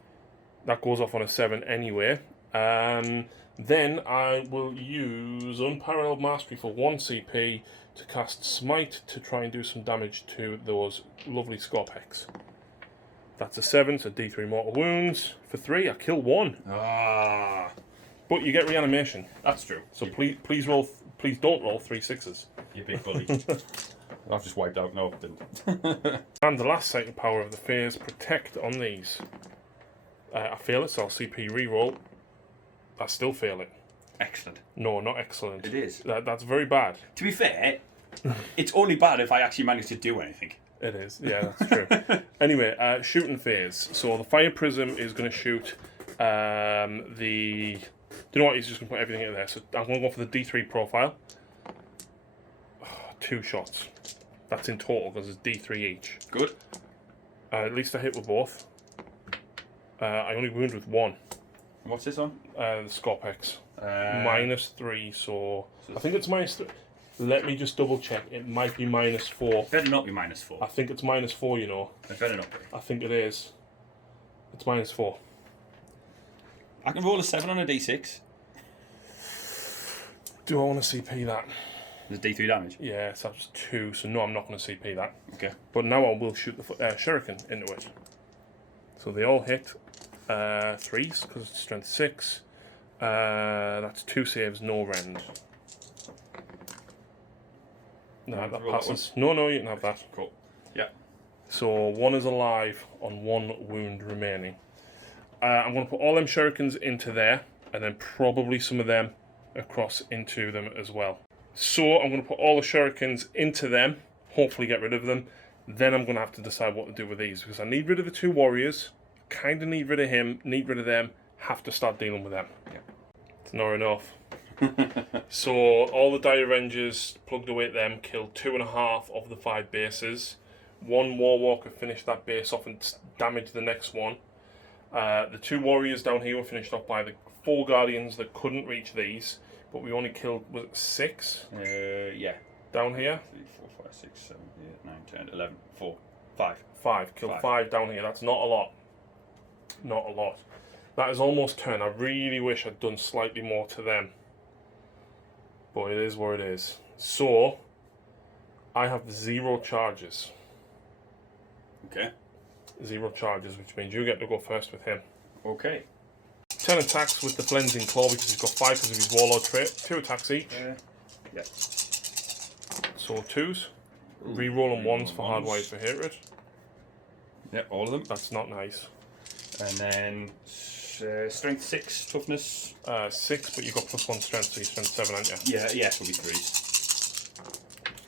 That goes off on a 7 anyway. Then I will use Unparalleled Mastery for 1 CP to cast Smite to try and do some damage to those lovely Scorpex. That's a 7, so D3 mortal wounds. For 3, I kill 1. Ah. But you get reanimation. That's true. So please don't roll 3 6s. You big bully. I've just wiped out. No, I didn't. And the last psychic power of the phase, Protect on these. I fail it, so I'll CP reroll. I still fail it. Excellent. No, not excellent. It is. That's very bad. To be fair, it's only bad if I actually manage to do anything. It is. Yeah, that's true. Anyway, shooting phase. So the Fire Prism is going to shoot the... Do you know what? He's just going to put everything in there. So I'm going to go for the D3 profile. 2 shots. That's in total because it's D3 each. Good. At least I hit with both. I only wound with 1. And what's this on? The Scorpex. -3, so I think it's -3. Let me just double check. It might be -4. It better not be -4. I think it's -4, you know. It better not be. I think it is. It's -4. I can roll a 7 on a D6. Do I want to CP that? There's D3 damage. Yeah, so that's 2, so no, I'm not going to CP that. Okay. But now I will shoot the Shuriken into it. So they all hit 3s, because it's strength 6. That's 2 saves, no rend. No, that passes. No, you can have that. Cool. Yeah. So 1 is alive on 1 wound remaining. I'm going to put all them shurikens into there, and then probably some of them across into them as well. So I'm going to put all the shurikens into them, hopefully get rid of them. Then I'm going to have to decide what to do with these, because I need rid of the 2 warriors, kind of need rid of him, need rid of them, have to start dealing with them. Yeah. It's not enough. So all the Dire Avengers plugged away at them, killed 2.5 of the 5 bases. 1 Warwalker finished that base off and damaged the next one. The 2 warriors down here were finished off by the 4 guardians that couldn't reach these, but we only killed, was it 6? Yeah. Down here? 3, 4, 5, 6, 7, 8, 9, 10, 11, 4, 5. 5. Killed 5 down here. That's not a lot. Not a lot. That is almost turn. I really wish I'd done slightly more to them. But it is what it is. So, I have 0 charges. Okay. 0 charges, which means you get to go first with him. Okay. 10 attacks with the Cleansing Claw because he's got 5 because of his Warlord trait. 2 attacks each. Yeah. So 2s. Reroll and 1s for Hardwired for Hatred. Yeah, all of them. That's not nice. And then strength 6, toughness 6, but you've got +1 strength, so you're strength 7, aren't you? Yeah, it'll be 3s.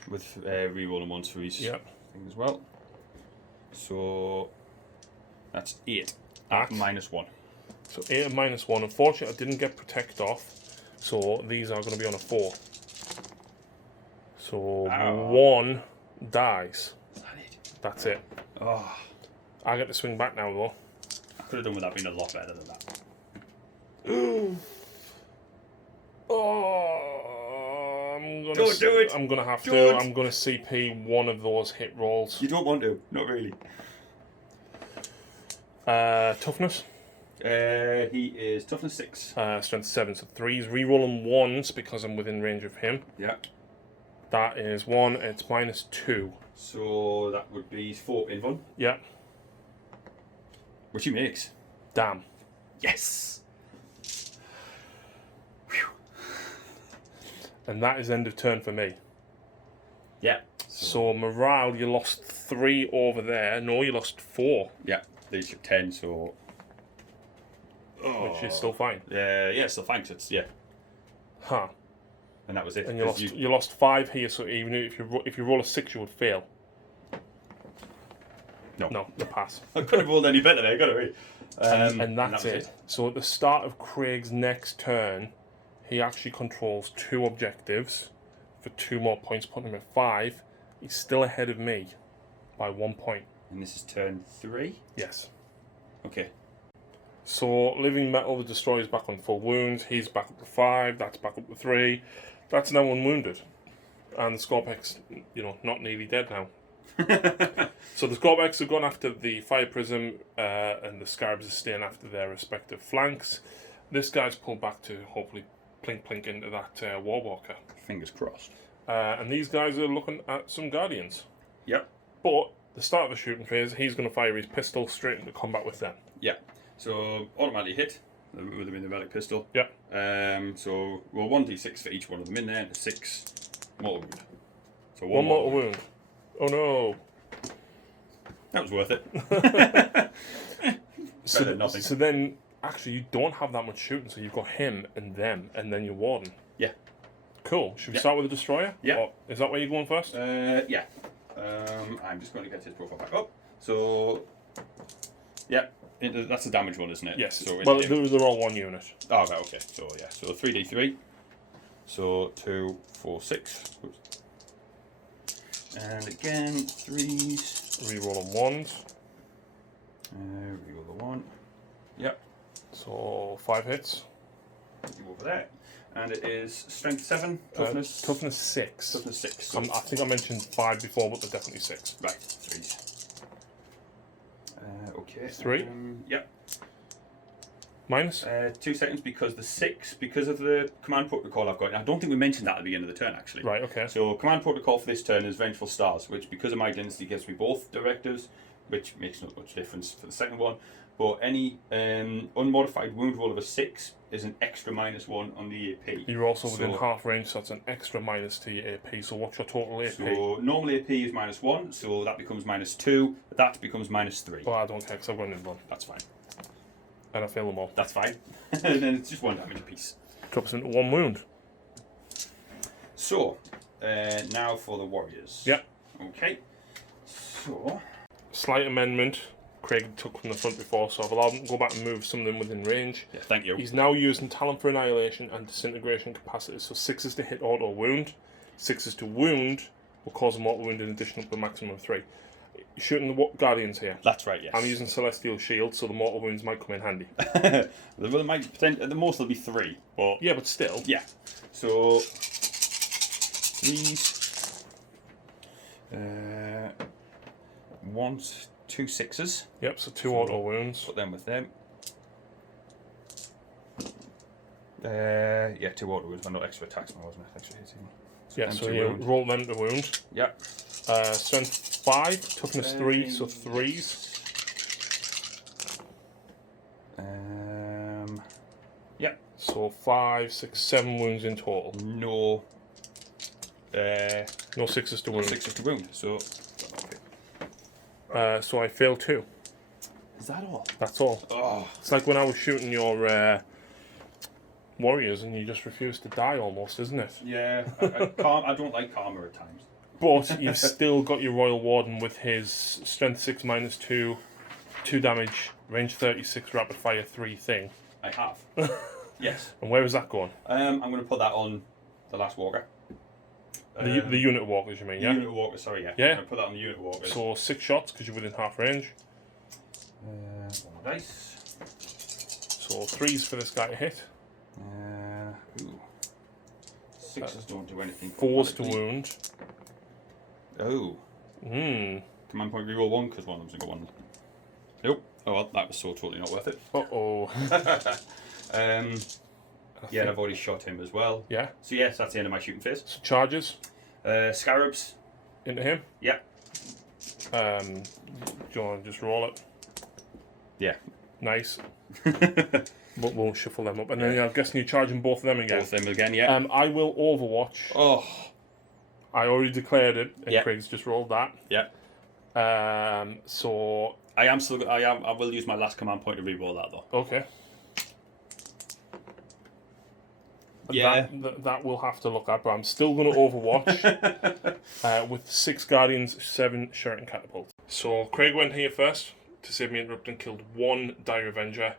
With rerolling 1s for each thing as well. So that's 8 at -1. So 8 at -1. Unfortunately, I didn't get protect off, so these are going to be on a 4. So 1 dies. Is that it? That's it. Oh, I get to swing back now, though. I could have done with that being a lot better than that. Oh, Don't do it. I'm gonna have to. Don't. I'm gonna CP one of those hit rolls. You don't want to, not really. Toughness. He is toughness 6. Strength 7, so 3s. Rerolling 1s because I'm within range of him. Yeah. That is 1. It's -2. So that would be 4 in 1. Yeah. Which he makes. Damn. Yes. Whew. And that is end of turn for me. Yeah. So morale, you lost 3 over there. No, you lost 4. Yeah. These are 10, so. Which is still fine. Yeah, still fine. It's Huh. And that was it. And you lost 5 here, so even if you roll a 6, you would fail. No, the pass. I couldn't have rolled any better there, got it. And that's it. So at the start of Craig's next turn, he actually controls 2 objectives for 2 more points, putting him at 5. He's still ahead of me by 1 point. And this is turn 3? Yes. Okay. So Living Metal, the Destroyer's back on full wounds. He's back up to 5. That's back up to 3. That's now unwounded. And the Scorpex, not nearly dead now. So the Scorpex have gone after the Fire Prism, and the Scarabs are staying after their respective flanks. This guy's pulled back to hopefully plink into that Warwalker. Fingers crossed. And these guys are looking at some Guardians. Yep. But the start of the shooting phase, he's going to fire his pistol straight into combat with them. Yeah. So automatically hit with the relic pistol. Yeah. So roll 1d6 for each one of them in there, and 6 mortal wound. So one mortal wound. Oh no. That was worth it. So, than nothing. So then, actually, you don't have that much shooting, so you've got him and them, and then your Warden. Yeah. Cool. Should we start with the Destroyer? Yeah. Or is that where you're going first? Yeah. I'm just going to get his profile back up. So, yeah. That's a damage one, isn't it? Yes. So well, they're all 1 unit. Oh, right, okay. So, yeah. So 3d3. So 2, 4, 6. Oops. And again, 3s. Reroll on 1s. Reroll the 1. Yep. So 5 hits. Go over there. And it is strength 7, toughness. Toughness 6. Toughness 6. So I think I mentioned 5 before, but they're definitely 6. Right, 3s. Okay. 3? Yep. Minus? 2 seconds because the 6, because of the command protocol I've got. And I don't think we mentioned that at the beginning of the turn, actually. Right, okay. So, command protocol for this turn is Vengeful Stars, which, because of my dynasty, gives me both directives, which makes not much difference for the second one. But any unmodified wound roll of a 6 is an extra -1 on the AP. You're also within half range, so that's an extra minus to your AP. So, what's your total AP? So, normally AP is -1, so that becomes -2. That becomes -3. Well, I don't care because I've got an in-one. That's fine. And I fail them all. That's fine. And then it's just 1 damage apiece. Drops into 1 wound. So, now for the warriors. Yep. Okay. So. Slight amendment. Craig took from the front before, so I've allowed him to go back and move some of them within range. Yeah, thank you. He's now using Talent for Annihilation and Disintegration capacity. So 6 to hit auto wound. 6 to wound will cause a mortal wound in addition up to a maximum of 3. Shooting the Guardians here. That's right, yes. I'm using Celestial Shield, so the mortal wounds might come in handy. Well, might at the most there'll be 3, but yeah, but still. Yeah. So 3s. 1, 2 6s. Yep. So 2 auto wounds. Put them with them. Yeah, 2 auto wounds, but not extra attacks, wasn't it? Extra hitting. Yeah. So you roll them to wound. Yep. Strength 5, toughness 3, so 3s. Yep. So 5, 6, 7 wounds in total. No. No 6s to wound. 6s to wound. So. So I failed 2. Is that all? That's all. Oh. It's like when I was shooting your warriors and you just refused to die almost, isn't it? Yeah, I don't like karma at times. But you've still got your Royal Warden with his strength 6 minus 2, 2 damage, range 36, rapid fire 3 thing. I have. Yes. And where is that going? I'm going to put that on the last walker. The unit walkers, you mean, yeah? Unit walkers, sorry, yeah. Yeah. I'm going to put that on the unit walkers. So 6 shots because you're within half range. One more dice. So 3s for this guy to hit. Ooh. 6s don't do anything. 4s to wound. Oh. Command point reroll 1 because one of them's going to go 1. Nope. Oh, well, that was so totally not worth it. Uh-oh. Yeah, and I've already shot him as well. Yeah. So yes, that's the end of my shooting phase. So charges. Scarabs. Into him. Yeah. Do you want to just roll it? Yeah. Nice. But we'll shuffle them up. And then I'm guessing you're charging both of them again. Both of them again, yeah. I will Overwatch. Oh. I already declared it, and Yeah. Craig's just rolled that. Yeah. So I will use my last command point to reroll that though. okay. Yeah. That we'll have to look at, but I'm still going to Overwatch with 6 Guardians, 7 Shuriken Catapults. So Craig went here first to save me interrupt and killed 1 Dire Avenger.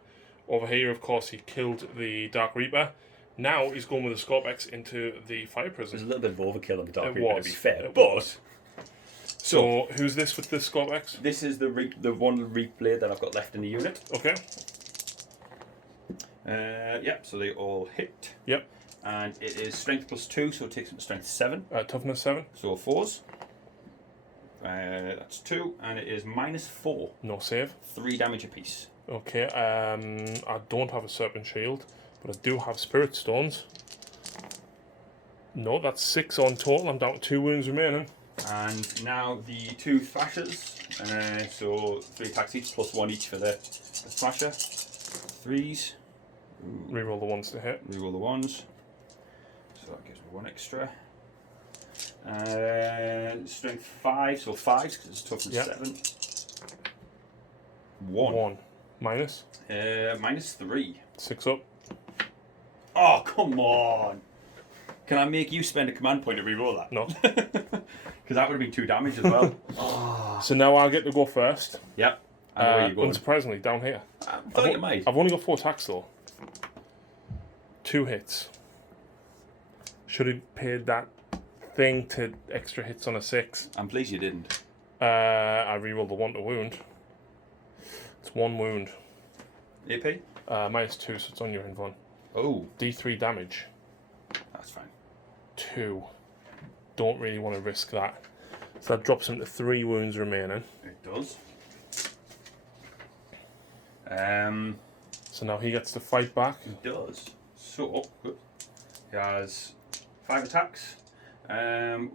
Over here, of course, he killed the Dark Reaper. Now he's going with the Scorpex into the Fire Prison. There's a little bit of overkill on the Dark It Reaper, was. to be fair. It But was. So who's this with the Scorpex? this is the one Reap blade that I've got left in the unit. Okay. Yep, so they all hit. Yep. And it is strength +2, so it takes them to strength 7. Toughness 7. So 4s. That's 2, and it is -4. No save. 3 damage apiece. Okay. I don't have a Serpent Shield, but I do have Spirit Stones. No, that's 6 on total. I'm down to 2 wounds remaining. And now the 2 thrashers. So 3 attacks each, +1 each for the thrasher. 3s. Reroll the ones to hit. Reroll the 1s. So that gives me 1 extra. Strength 5, so 5s because it's toughness 7. 1. Minus. -3. 6 up. Oh, come on! Can I make you spend a command point to reroll that? No. Because that would have been 2 damage as well. So now I get to go first. Yep. I know where you're going. Unsurprisingly, down here. I thought you might. I've only got 4 attacks though. 2 hits. Should have paid that thing to extra hits on a 6. I'm pleased you didn't. I rerolled the 1 to wound. It's 1 wound. AP? -2, so it's on your invuln. Oh. D3 damage. That's fine. 2. Don't really want to risk that. So that drops him to 3 wounds remaining. It does. So now he gets to fight back. It does. So, he has 5 attacks. I'm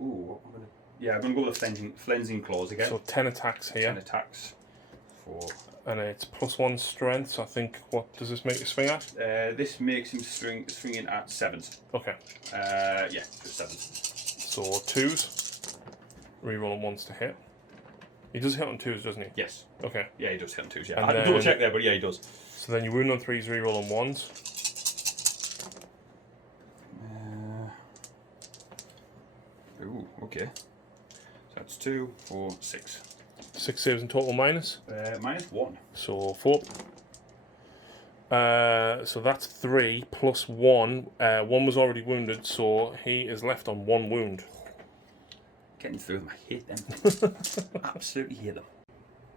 gonna go with the flensing claws again. So 10 attacks here. 10 attacks. 4. And it's +1 strength, so I think, what does this make you swing at? This makes him swinging at 7s. Okay. Yeah, just 7s. So 2s. Rerolling 1s to hit. He does hit on 2s, doesn't he? Yes. Okay. Yeah, he does hit on 2s, yeah. And I had to double check there, but yeah, he does. So then you wound on 3s, reroll on 1s. Okay. So that's 2, 4, 6. 6 saves in total minus. -1. So 4. So that's 3 plus 1. 1 was already wounded, so he is left on 1 wound. Getting through them, I hate them. Absolutely hate them.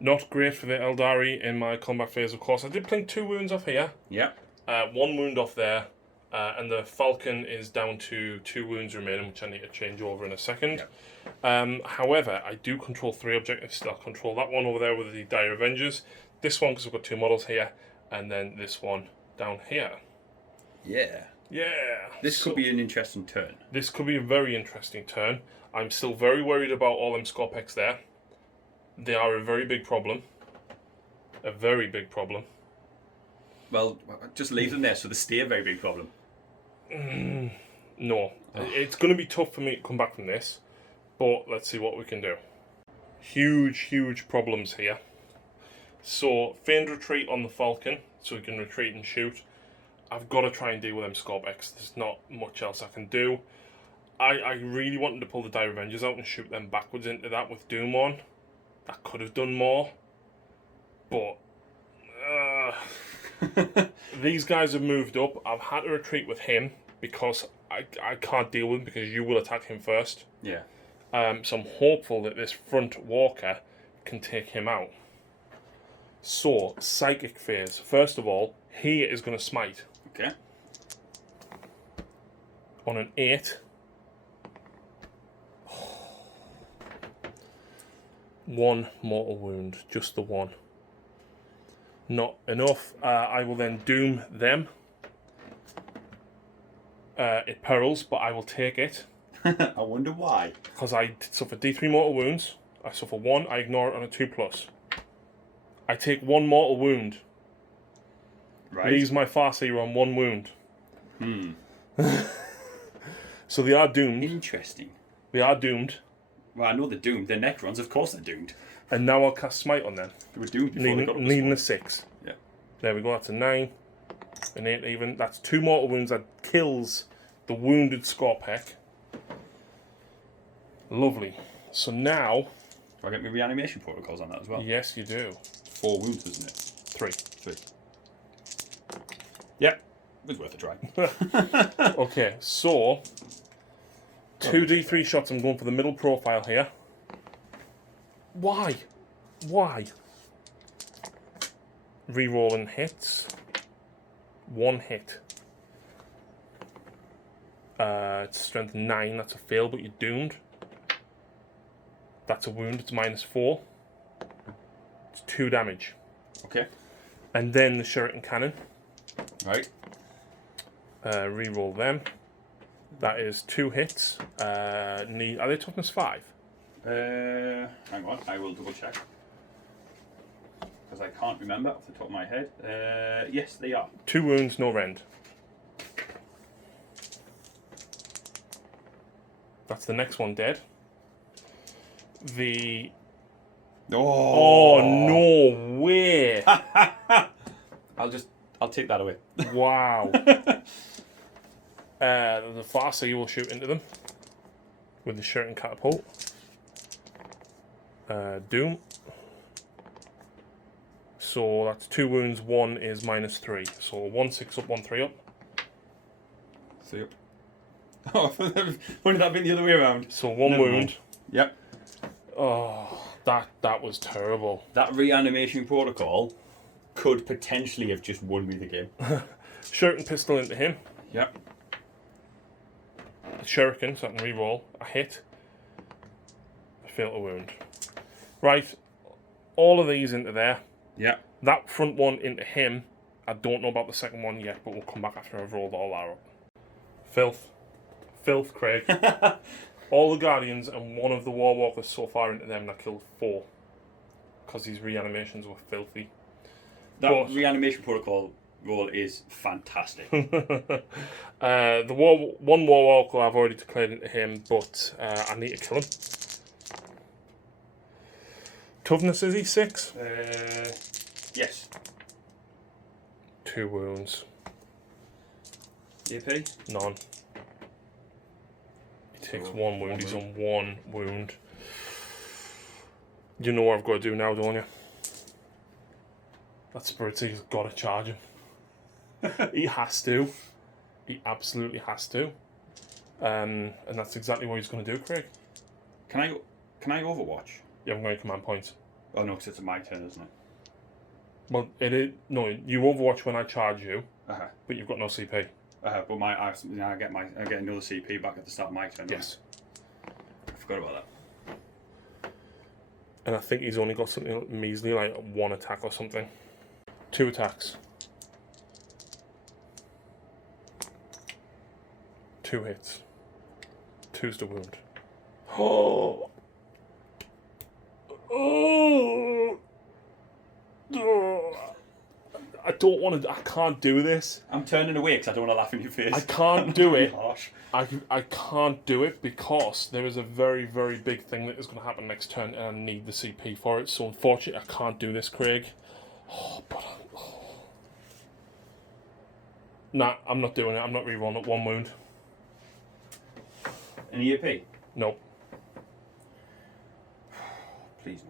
Not great for the Eldari in my combat phase, of course. I did plink 2 wounds off here. Yeah. 1 wound off there. And the Falcon is down to 2 wounds remaining, which I need to change over in a second. Yep. However, I do control 3 objectives still. I control that one over there with the Dire Avengers. This one, because I've got 2 models here. And then this one down here. Yeah. Yeah. This could be an interesting turn. This could be a very interesting turn. I'm still very worried about all them Scorpex there. They are a very big problem. A very big problem. Well, just leave them there so they stay a very big problem. No. It's going to be tough for me to come back from this. But let's see what we can do. Huge problems here. So, feigned retreat on the Falcon, so he can retreat and shoot. I've got to try and deal with them Scorbex. There's not much else I can do. I really wanted to pull the Dire Avengers out and shoot them backwards into that with Doom on. I could have done more. But these guys have moved up. I've had to retreat with him because I can't deal with him because you will attack him first. Yeah. So I'm hopeful that this front walker can take him out. So, Psychic Phase. First of all, he is going to smite. Okay. On an 8. One mortal wound. Just the one. Not enough. I will then doom them. It perils, but I will take it. I wonder why. Because I suffer D3 mortal wounds. I suffer 1. I ignore it on a 2+. I take 1 mortal wound. Right. Leaves my Farseer on 1 wound. So they are doomed. Interesting. They are doomed. Well, I know they're doomed. They're Necrons. Of course they're doomed. And now I'll cast Smite on them. They were doomed before they got up Needing a 6. Yeah. There we go. That's a 9. An 8 even. That's 2 mortal wounds. That kills the wounded Scorpec. Lovely. So now... Do I get my reanimation protocols on that as well? Yes, you do. 4 wounds, isn't it? 3. 3. Yep. It was worth a try. Okay, so... 2d3 shots. I'm going for the middle profile here. Why? Why? Rerolling hits. 1 hit. It's strength 9. That's a fail, but you're doomed. That's a wound. It's -4. It's 2 damage. Okay. And then the shuriken cannon. Right. Reroll them. That is 2 hits. Are they toughness 5? Hang on, I will double check. Because I can't remember off the top of my head. Yes, they are. 2 wounds, no rend. That's the next one dead. The... Oh, no way! I'll take that away. Wow. The Farseer will shoot into them with the shuriken catapult. Doom. So that's 2 wounds, 1 is -3. So 1 6 up, 1 3 up. 3 up. Oh, wouldn't that been the other way around? So 1 wound. Mind. Yep. Oh, that was terrible. That reanimation protocol could potentially have just won me the game. Shuriken pistol into him. Yep. Shuriken, so I can reroll. A hit. I fail to wound. Right. All of these into there. Yeah. That front one into him. I don't know about the second one yet, but we'll come back after I've rolled all that up. Filth, Craig. All the Guardians and one of the Warwalkers so far into them, that killed 4. Because these reanimations were filthy. That reanimation protocol roll is fantastic. One Warwalker I've already declared into him, but I need to kill him. Toughness, is he 6? Yes. 2 wounds. AP? None. He takes 1 wound. He's on 1 wound. You know what I've got to do now, don't you? That Spirit Seeker's got to charge him. He has to. He absolutely has to. And that's exactly what he's going to do, Craig. Can I Overwatch? You haven't got any command points. Oh no, because it's my turn, isn't it? Well, it is. No, you Overwatch when I charge you, but you've got no CP. But I get another CP back at the start of my turn. Yes. I forgot about that. And I think he's only got something measly like 1 attack or something. 2 attacks. 2 hits. 2's the wound. Oh! Oh! don't want to. I can't do this. I'm turning away because I don't want to laugh in your face. I can't do it. Harsh. I can't do it because there is a very, very big thing that is going to happen next turn, and I need the CP for it. So unfortunately, I can't do this, Craig. Nah, I'm not doing it. I'm not rerolling at 1 wound. An EAP? Nope. Please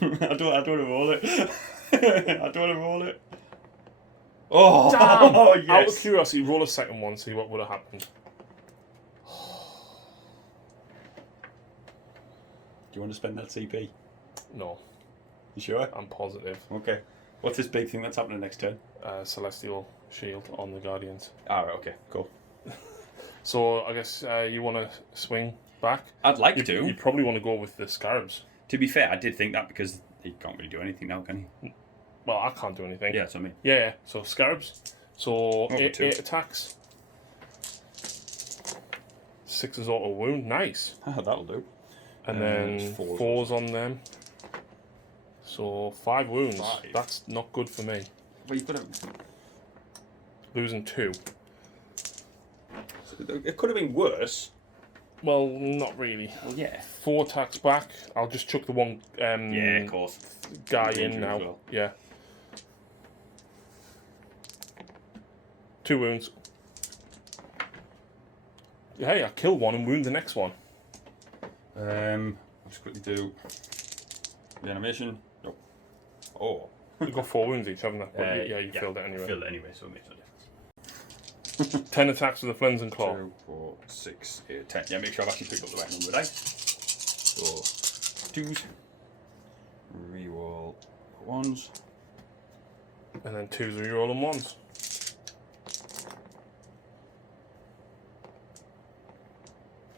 no. I don't want to roll it. I don't want to roll it. Oh, damn! Oh, yes. Out of curiosity, roll a second one, see what would have happened. Do you want to spend that CP? No. You sure? I'm positive. Okay. What's this big thing that's happening next turn? Celestial Shield on the Guardians. Alright, okay, cool. So I guess you want to swing back? I'd like to. You probably want to go with the Scarabs. To be fair, I did think that because he can't really do anything now, can he? Well, I can't do anything. Yeah, that's what I mean. Yeah. So Scarabs. So 8 attacks. 6 is auto wound. Nice. That'll do. And then 4's on them. So 5 wounds. 5. That's not good for me. Well, you could have... Losing 2. It could have been worse. Well, not really. Well, yeah. 4 attacks back. I'll just chuck the one Yeah, of course. guy in now. Well. Yeah. 2 wounds. Hey, I kill one and wound the next one. I'll just quickly do the animation. Nope. Oh. You've got 4 wounds each, haven't you? Yeah, you yeah, filled it anyway. Filled it anyway, so it makes no difference. 10 attacks with the Flens and Claw. 2, 4, 6, 8, 10. Yeah, make sure I've actually picked up the right number of dice. So, 2s. Reroll 1s. And then 2s reroll and 1s.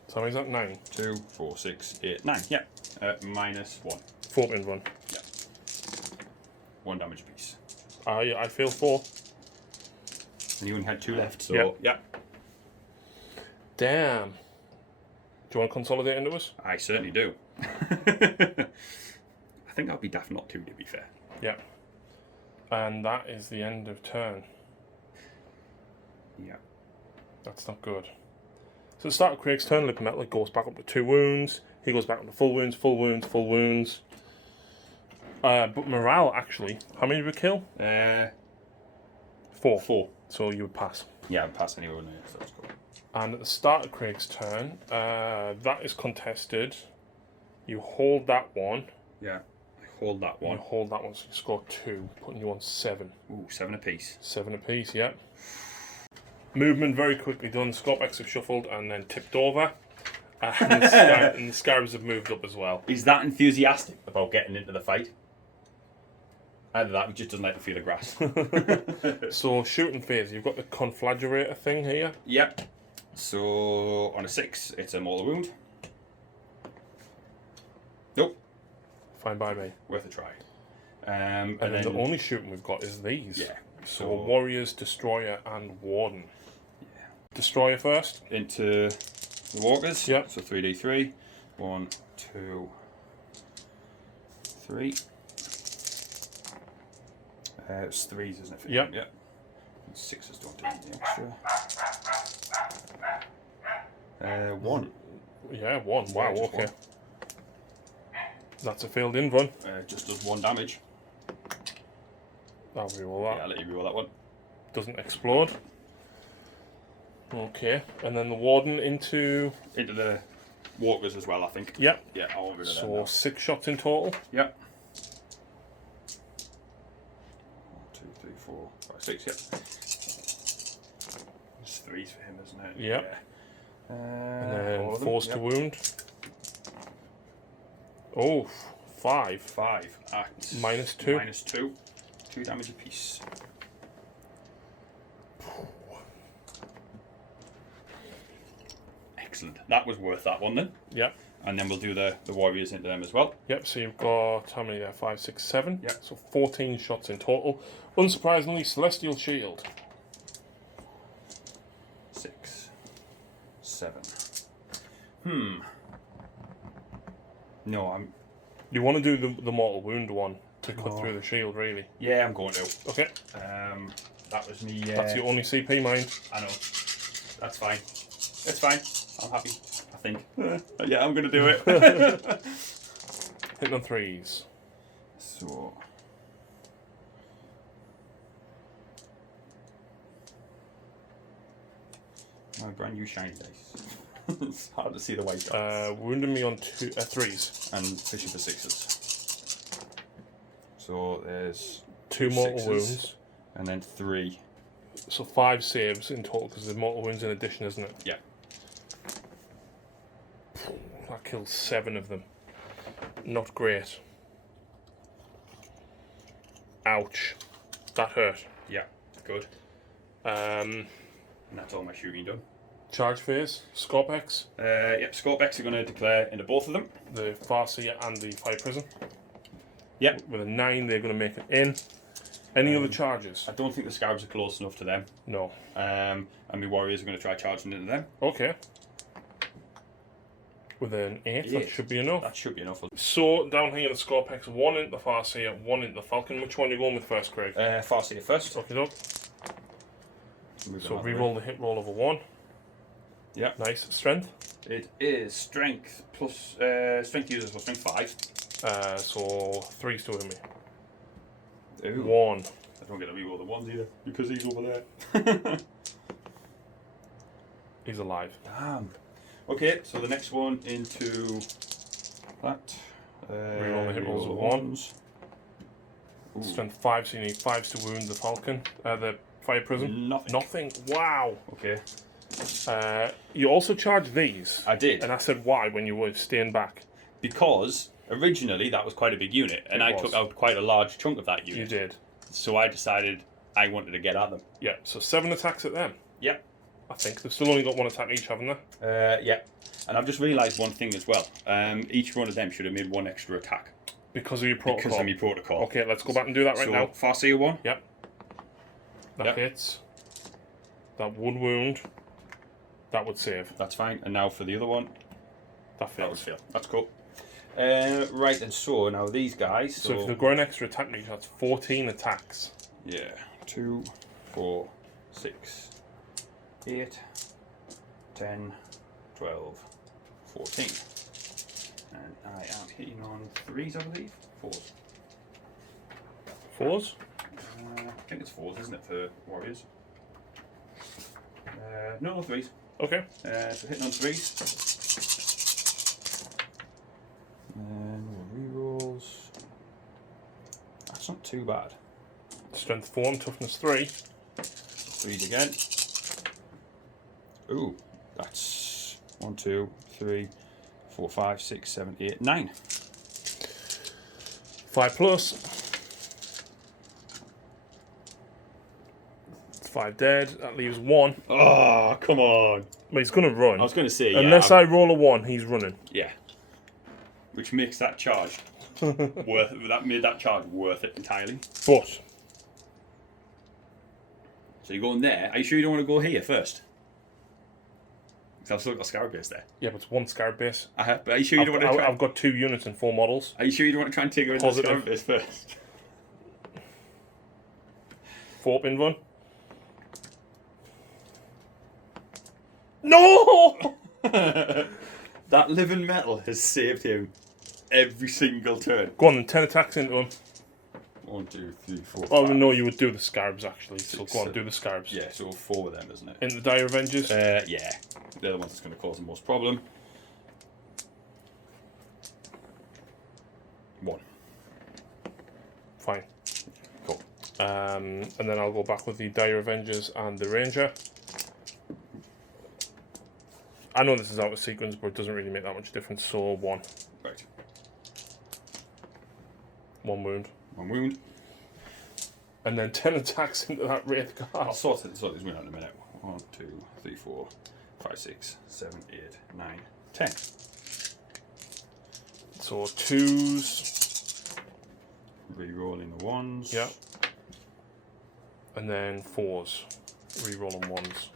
So how many's that? 9. 2, 4, 6, 8, 9. Yeah. Minus 1. 4 pins 1. Yeah. 1 damage apiece. I feel 4. And you only had 2 left, so Yep. yeah. Damn. Do you want to consolidate into us? I certainly do. I think I'll be daft not to be fair. Yeah. And that is the end of turn. Yeah. That's not good. So the start of Craig's turn, Liquid Metal goes back up to 2 wounds. He goes back up to full wounds, full wounds, full wounds. But morale, actually, how many did we kill? 4. 4. So you would pass. Yeah, I'm passing anyway, so that's cool. And at the start of Craig's turn, that is contested. You hold that one. Yeah, I hold that one. You hold that one, so you score 2, putting you on 7. Ooh, 7 apiece. 7 apiece, yeah. Movement very quickly done. Scorpex have shuffled and then tipped over. And the Scarabs have moved up as well. Is that enthusiastic about getting into the fight? Either that, he just doesn't like the feel of grass. So, shooting phase, you've got the Conflagrator thing here. Yep. So, on a 6, it's a mortal wound. Nope. Fine by me. Worth a try. And then the only shooting we've got is these. Yeah. So, Warriors, Destroyer, and Warden. Yeah. Destroyer first. Into the Walkers. Yep. So 3d3. 1, 2, 3. It's 3s, isn't it? Yep. Yep. And 6s don't do anything extra. 1. Yeah, 1. Wow, Yeah, okay. 1. That's a failed in run. Just does 1 damage. I'll reroll that. Yeah, I'll let you reroll that one. Doesn't explode. Okay, and then the Warden into the Walkers as well, I think. Yep. Yeah, I'll rid of them So now. 6 shots in total. Yep. 1, 2, 3, 4, 5, 6. Yep. It's 3s for him, isn't it? Yep. Yeah. And then all of them, 4s to wound. Oh, 5. 5 at Minus 2. Minus 2. 2 damage apiece. Excellent. That was worth that one then. Yep. And then we'll do the Warriors into them as well. Yep, so you've got, how many there? 5, 6, 7. Yep. So 14 shots in total. Unsurprisingly, Celestial Shield. 6, 7. No, You want to do the Mortal Wound one. to cut through the shield, really. Yeah, I'm going to. Okay. That was me. That's your only CP, mind. I know. That's fine. It's fine. I'm happy. I think. Yeah, I'm going to do it. Hitting on 3s. So. My brand new shiny dice. It's hard to see the white dice. Wounding me on 3s. And fishing for 6s. So there's 2 mortal 6s, wounds. and then 3. So 5 saves in total because there's mortal wounds in addition, isn't it? Yeah. That kills 7 of them. Not great. Ouch. That hurt. Yeah. Good. And that's all my shooting done. Charge phase. Scorpex. Yep. Scorpex are going to declare into both of them. The Farseer and the Fire Prison. Yep. With a 9, they're going to make it in. Any other charges? I don't think the Scarabs are close enough to them. No. And my Warriors are going to try charging into them. Okay. With an 8, that should be enough. That should be enough. So, down here, the Scorpex, 1 into the Farseer, 1 into the Falcon. Which one are you going with first, Craig? Farseer first. Okay, doke. So, re-roll the hit roll over 1. Yeah. Nice. Strength? It is strength plus strength users for strength 5. So 3's to hit me. Ooh. 1. I don't get to re-roll the 1s either because he's over there. He's alive. Damn. Okay, so the next one into that. Re-roll the hit rolls with 1. Strength 5, so you need 5s to wound the Falcon. The Fire Prison. Nothing. Wow. Okay. You also charged these. I did. And I said why when you were staying back. Because originally that was quite a big unit, and I took out quite a large chunk of that unit. You did. So I decided I wanted to get at them. Yeah, so 7 attacks at them. Yep. I think. They've still only got 1 attack each, haven't they? Yeah. And I've just realised one thing as well. Each one of them should have made 1 extra attack. Because of your protocol? Because of my protocol. Okay, let's go back and do that right now. Farseer 1. Yep. That hits. That would wound. That would save. That's fine. And now for the other one. That fails. That would fail. That's cool. Right, and so now these guys. So if they've got an extra attack reach, that's 14 attacks. Yeah. 2, 4, 6, 8, 10, 12, 14. And I am hitting on 3s, I believe. 4s. 4s? I think it's 4s, isn't it, for Warriors? No, 3s. Okay. So hitting on 3s. And rerolls. That's not too bad. Strength 4 and toughness 3. 3s again. Ooh, that's 1, 2, 3, 4, 5, 6, 7, 8, 9. 5 plus. 5 dead. That leaves 1. Oh, come on. But he's going to run. I was going to say, yeah. Unless I roll a 1, he's running. Yeah. Which makes that charge that made that charge worth it entirely. But. So you're going there. Are you sure you don't want to go here first? Because I've still got Scarab base there. Yeah, but it's 1 Scarab base. But are you sure you don't want to try... I've got 2 units and 4 models. Are you sure you don't want to try and take her into the Scarab base first? 4-pin one. No! That living metal has saved him every single turn. Go on then, 10 attacks into him. 1, 2, 3, 4, 5. Oh no, you would do the Scarabs actually. So go on, do the Scarabs. Yeah, so 4 of them, isn't it? In the Dire Avengers? Yeah. They're the ones that's going to cause the most problem. 1. Fine. Cool. And then I'll go back with the Dire Avengers and the Ranger. I know this is out of sequence, but it doesn't really make that much difference. So 1. Right. 1 wound. 1 wound. And then 10 attacks into that Wraith Guard. I'll sort these out in a minute. 1, 2, 3, 4, 5, 6, 7, 8, 9, 10. So 2s. Re-rolling the 1s. Yeah. And then 4s. Re-rolling 1s.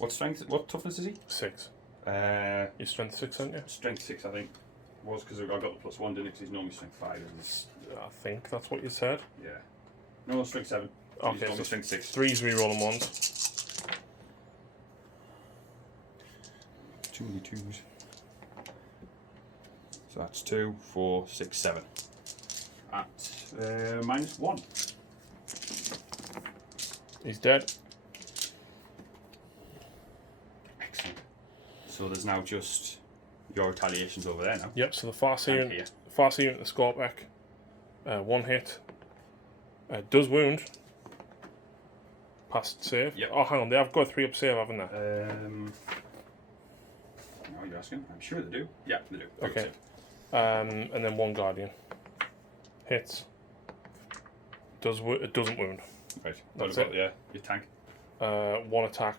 What strength? What toughness is he? 6. Your strength 6, aren't you? Strength 6, I think. Was because I got the +1, didn't it? Because he's normally strength 5. I think that's what you said. Yeah. No, strength 7. Okay, so so strength 6. 3's re-rolling ones. 2 only 2s. So that's 2, 4, 6, 7. At -1. He's dead. Excellent. So there's now just your retaliations over there now. Yep, so the Farseer And unit, here. the Scorpec, 1 hit, does wound. Passed save. Yep. Oh, hang on, they have got a 3-up save, haven't they? Now you're asking? I'm sure they do. Yeah, they do. Okay. And then 1 Guardian. Hits. It doesn't wound. Right. That's what about your tank? 1 attack.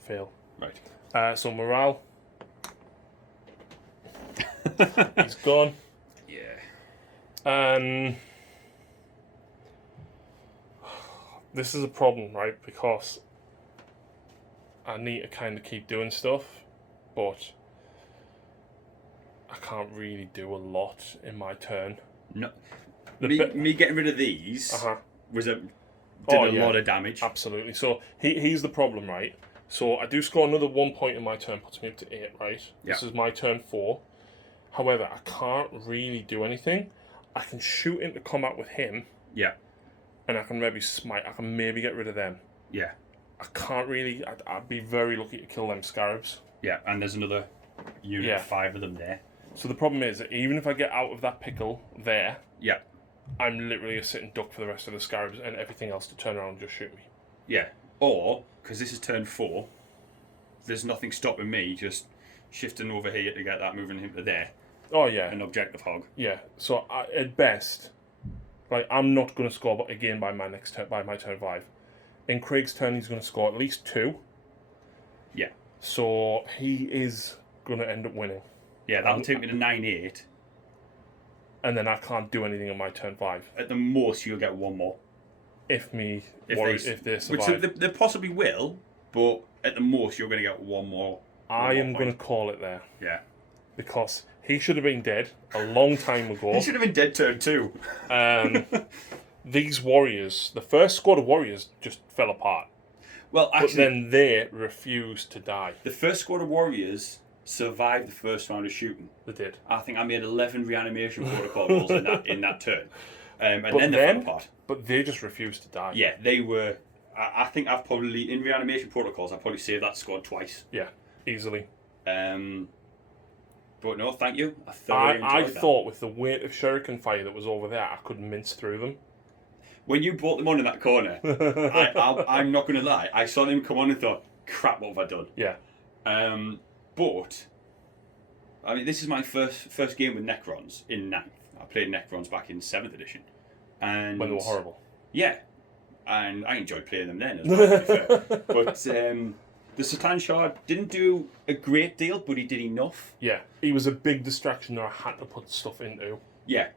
Fail. Right. So morale. He's gone. Yeah. This is a problem, right? Because I need to kind of keep doing stuff, but I can't really do a lot in my turn. No. Me getting rid of these was did a lot of damage. Absolutely. So he's the problem, right? So I do score another 1 point in my turn, puts me up to 8, right? Yeah. This is my turn 4. However, I can't really do anything. I can shoot into combat with him. Yeah. And I can maybe smite. I can maybe get rid of them. Yeah. I can't really. I'd be very lucky to kill them scarabs. Yeah, and there's another unit of 5 of them there. So the problem is that even if I get out of that pickle there, yeah, I'm literally a sitting duck for the rest of the scarabs and everything else to turn around and just shoot me. Yeah. Or, because this is turn 4, there's nothing stopping me just shifting over here to get that moving him to there. Oh, yeah. An objective hog. Yeah. So at best, like, I'm not going to score again by my turn 5. In Craig's turn, he's going to score at least 2. Yeah. So he is going to end up winning. Yeah, that'll take me to 9-8. And then I can't do anything on my turn 5. At the most, you'll get 1 more. If they survive. Which they possibly will, but at the most, you're going to get 1 more. I am going to call it there. Yeah. Because he should have been dead a long time ago. He should have been dead turn 2. These warriors, the first squad of warriors just fell apart. Well, actually, but then they refused to die. The first squad of warriors survived the first round of shooting. They did. I think I made 11 reanimation protocols in that turn. And then they fell apart. But they just refused to die. Yeah, they were. I think I've probably, in reanimation protocols, I've probably saved that squad twice. Yeah, easily. But no, thank you. I thoroughly enjoyed that. I thought with the weight of shuriken fire that was over there, I could mince through them. When you brought them on in that corner, I'm not going to lie, I saw them come on and thought, crap, what have I done? Yeah. But, I mean, this is my first game with Necrons in 9th. I played Necrons back in 7th edition. And when they were horrible. Yeah. And I enjoyed playing them then as well, to be fair. But the Satan Shard didn't do a great deal, but he did enough. Yeah. He was a big distraction that I had to put stuff into. Yeah.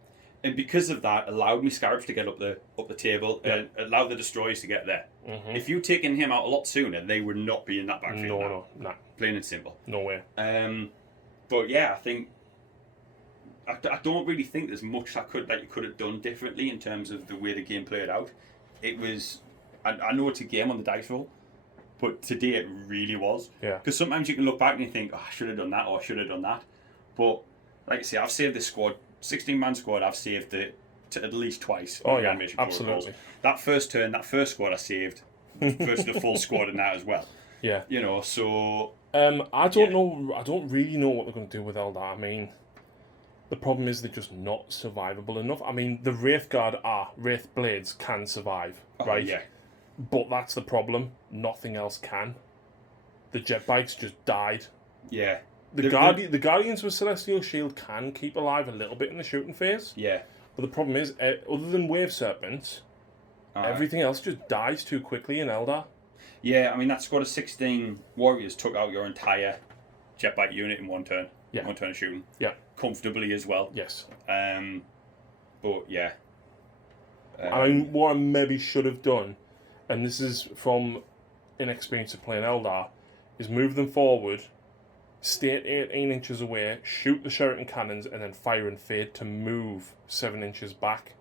And because of that, allowed me Scarabs to get up the table and allowed the destroyers to get there. Mm-hmm. If you'd taken him out a lot sooner, they would not be in that backfield. No. Plain and simple. No way. But yeah, I think I don't really think there's much that you could have done differently in terms of the way the game played out. It was, I know it's a game on the dice roll, but today it really was. Yeah. Because sometimes you can look back and you think, oh, I should have done that or I should have done that. But like I say, I've saved this squad. 16-man squad, I've saved it to at least twice. Oh yeah, absolutely. That first turn, that first squad I saved versus the full squad in that as well. Yeah. You know, so... I don't know. I don't really know what they're going to do with Eldar. I mean, the problem is they're just not survivable enough. I mean, the Wraith Blades can survive, right? Yeah. But that's the problem. Nothing else can. The jet bikes just died. Yeah. The Guardians with Celestial Shield can keep alive a little bit in the shooting phase. Yeah. But the problem is, other than Wave Serpents, everything else just dies too quickly in Eldar. Yeah, I mean, that squad of 16 warriors took out your entire jet bike unit in one turn. Yeah. One turn of shooting. Yeah. Comfortably as well. Yes. But yeah. What I maybe should have done, and this is from inexperience of playing Eldar, is move them forward stay at 18 inches away, shoot the Sheraton cannons, and then fire and fade to move 7 inches back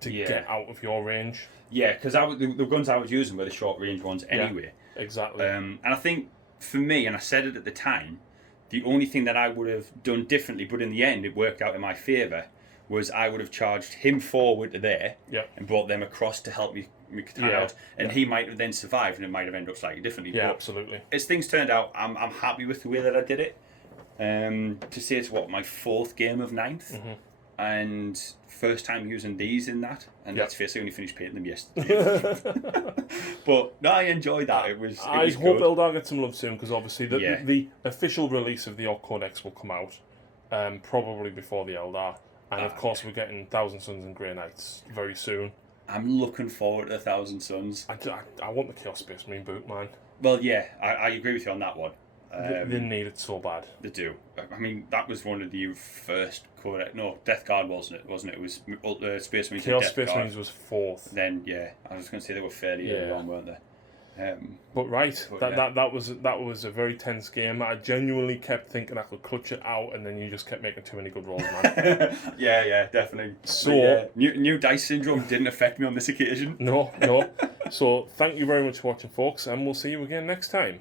to get out of your range. Yeah, because the guns I was using were the short range ones anyway. Yeah, exactly. And I think for me, and I said it at the time, the only thing that I would have done differently, but in the end it worked out in my favour, was I would have charged him forward to there and brought them across to help me out, and he might have then survived, and it might have ended up slightly differently. Yeah, but absolutely. As things turned out, I'm happy with the way that I did it. To say it's my 4th game of 9th, and first time using these in that, and let's face it, I only finished painting them yesterday. But no, I enjoyed that. It was I was hope good. Eldar gets some love soon, because obviously the official release of the Orc Codex will come out probably before the Eldar, and of course we're getting Thousand Suns and Grey Knights very soon. I'm looking forward to 1,000 Suns. I want the Chaos Space Marine boot, man. Well, yeah, I agree with you on that one. They need it so bad. They do. I mean, that was one of the first Codex. No, Death Guard wasn't it? It was Space Marines. Chaos Death Space Guard. Marines was 4th. Then I was going to say they were fairly early on, weren't they? But that was a very tense game. I genuinely kept thinking I could clutch it out, and then you just kept making too many good rolls, man. yeah, definitely. So new dice syndrome didn't affect me on this occasion. No. So thank you very much for watching, folks, and we'll see you again next time.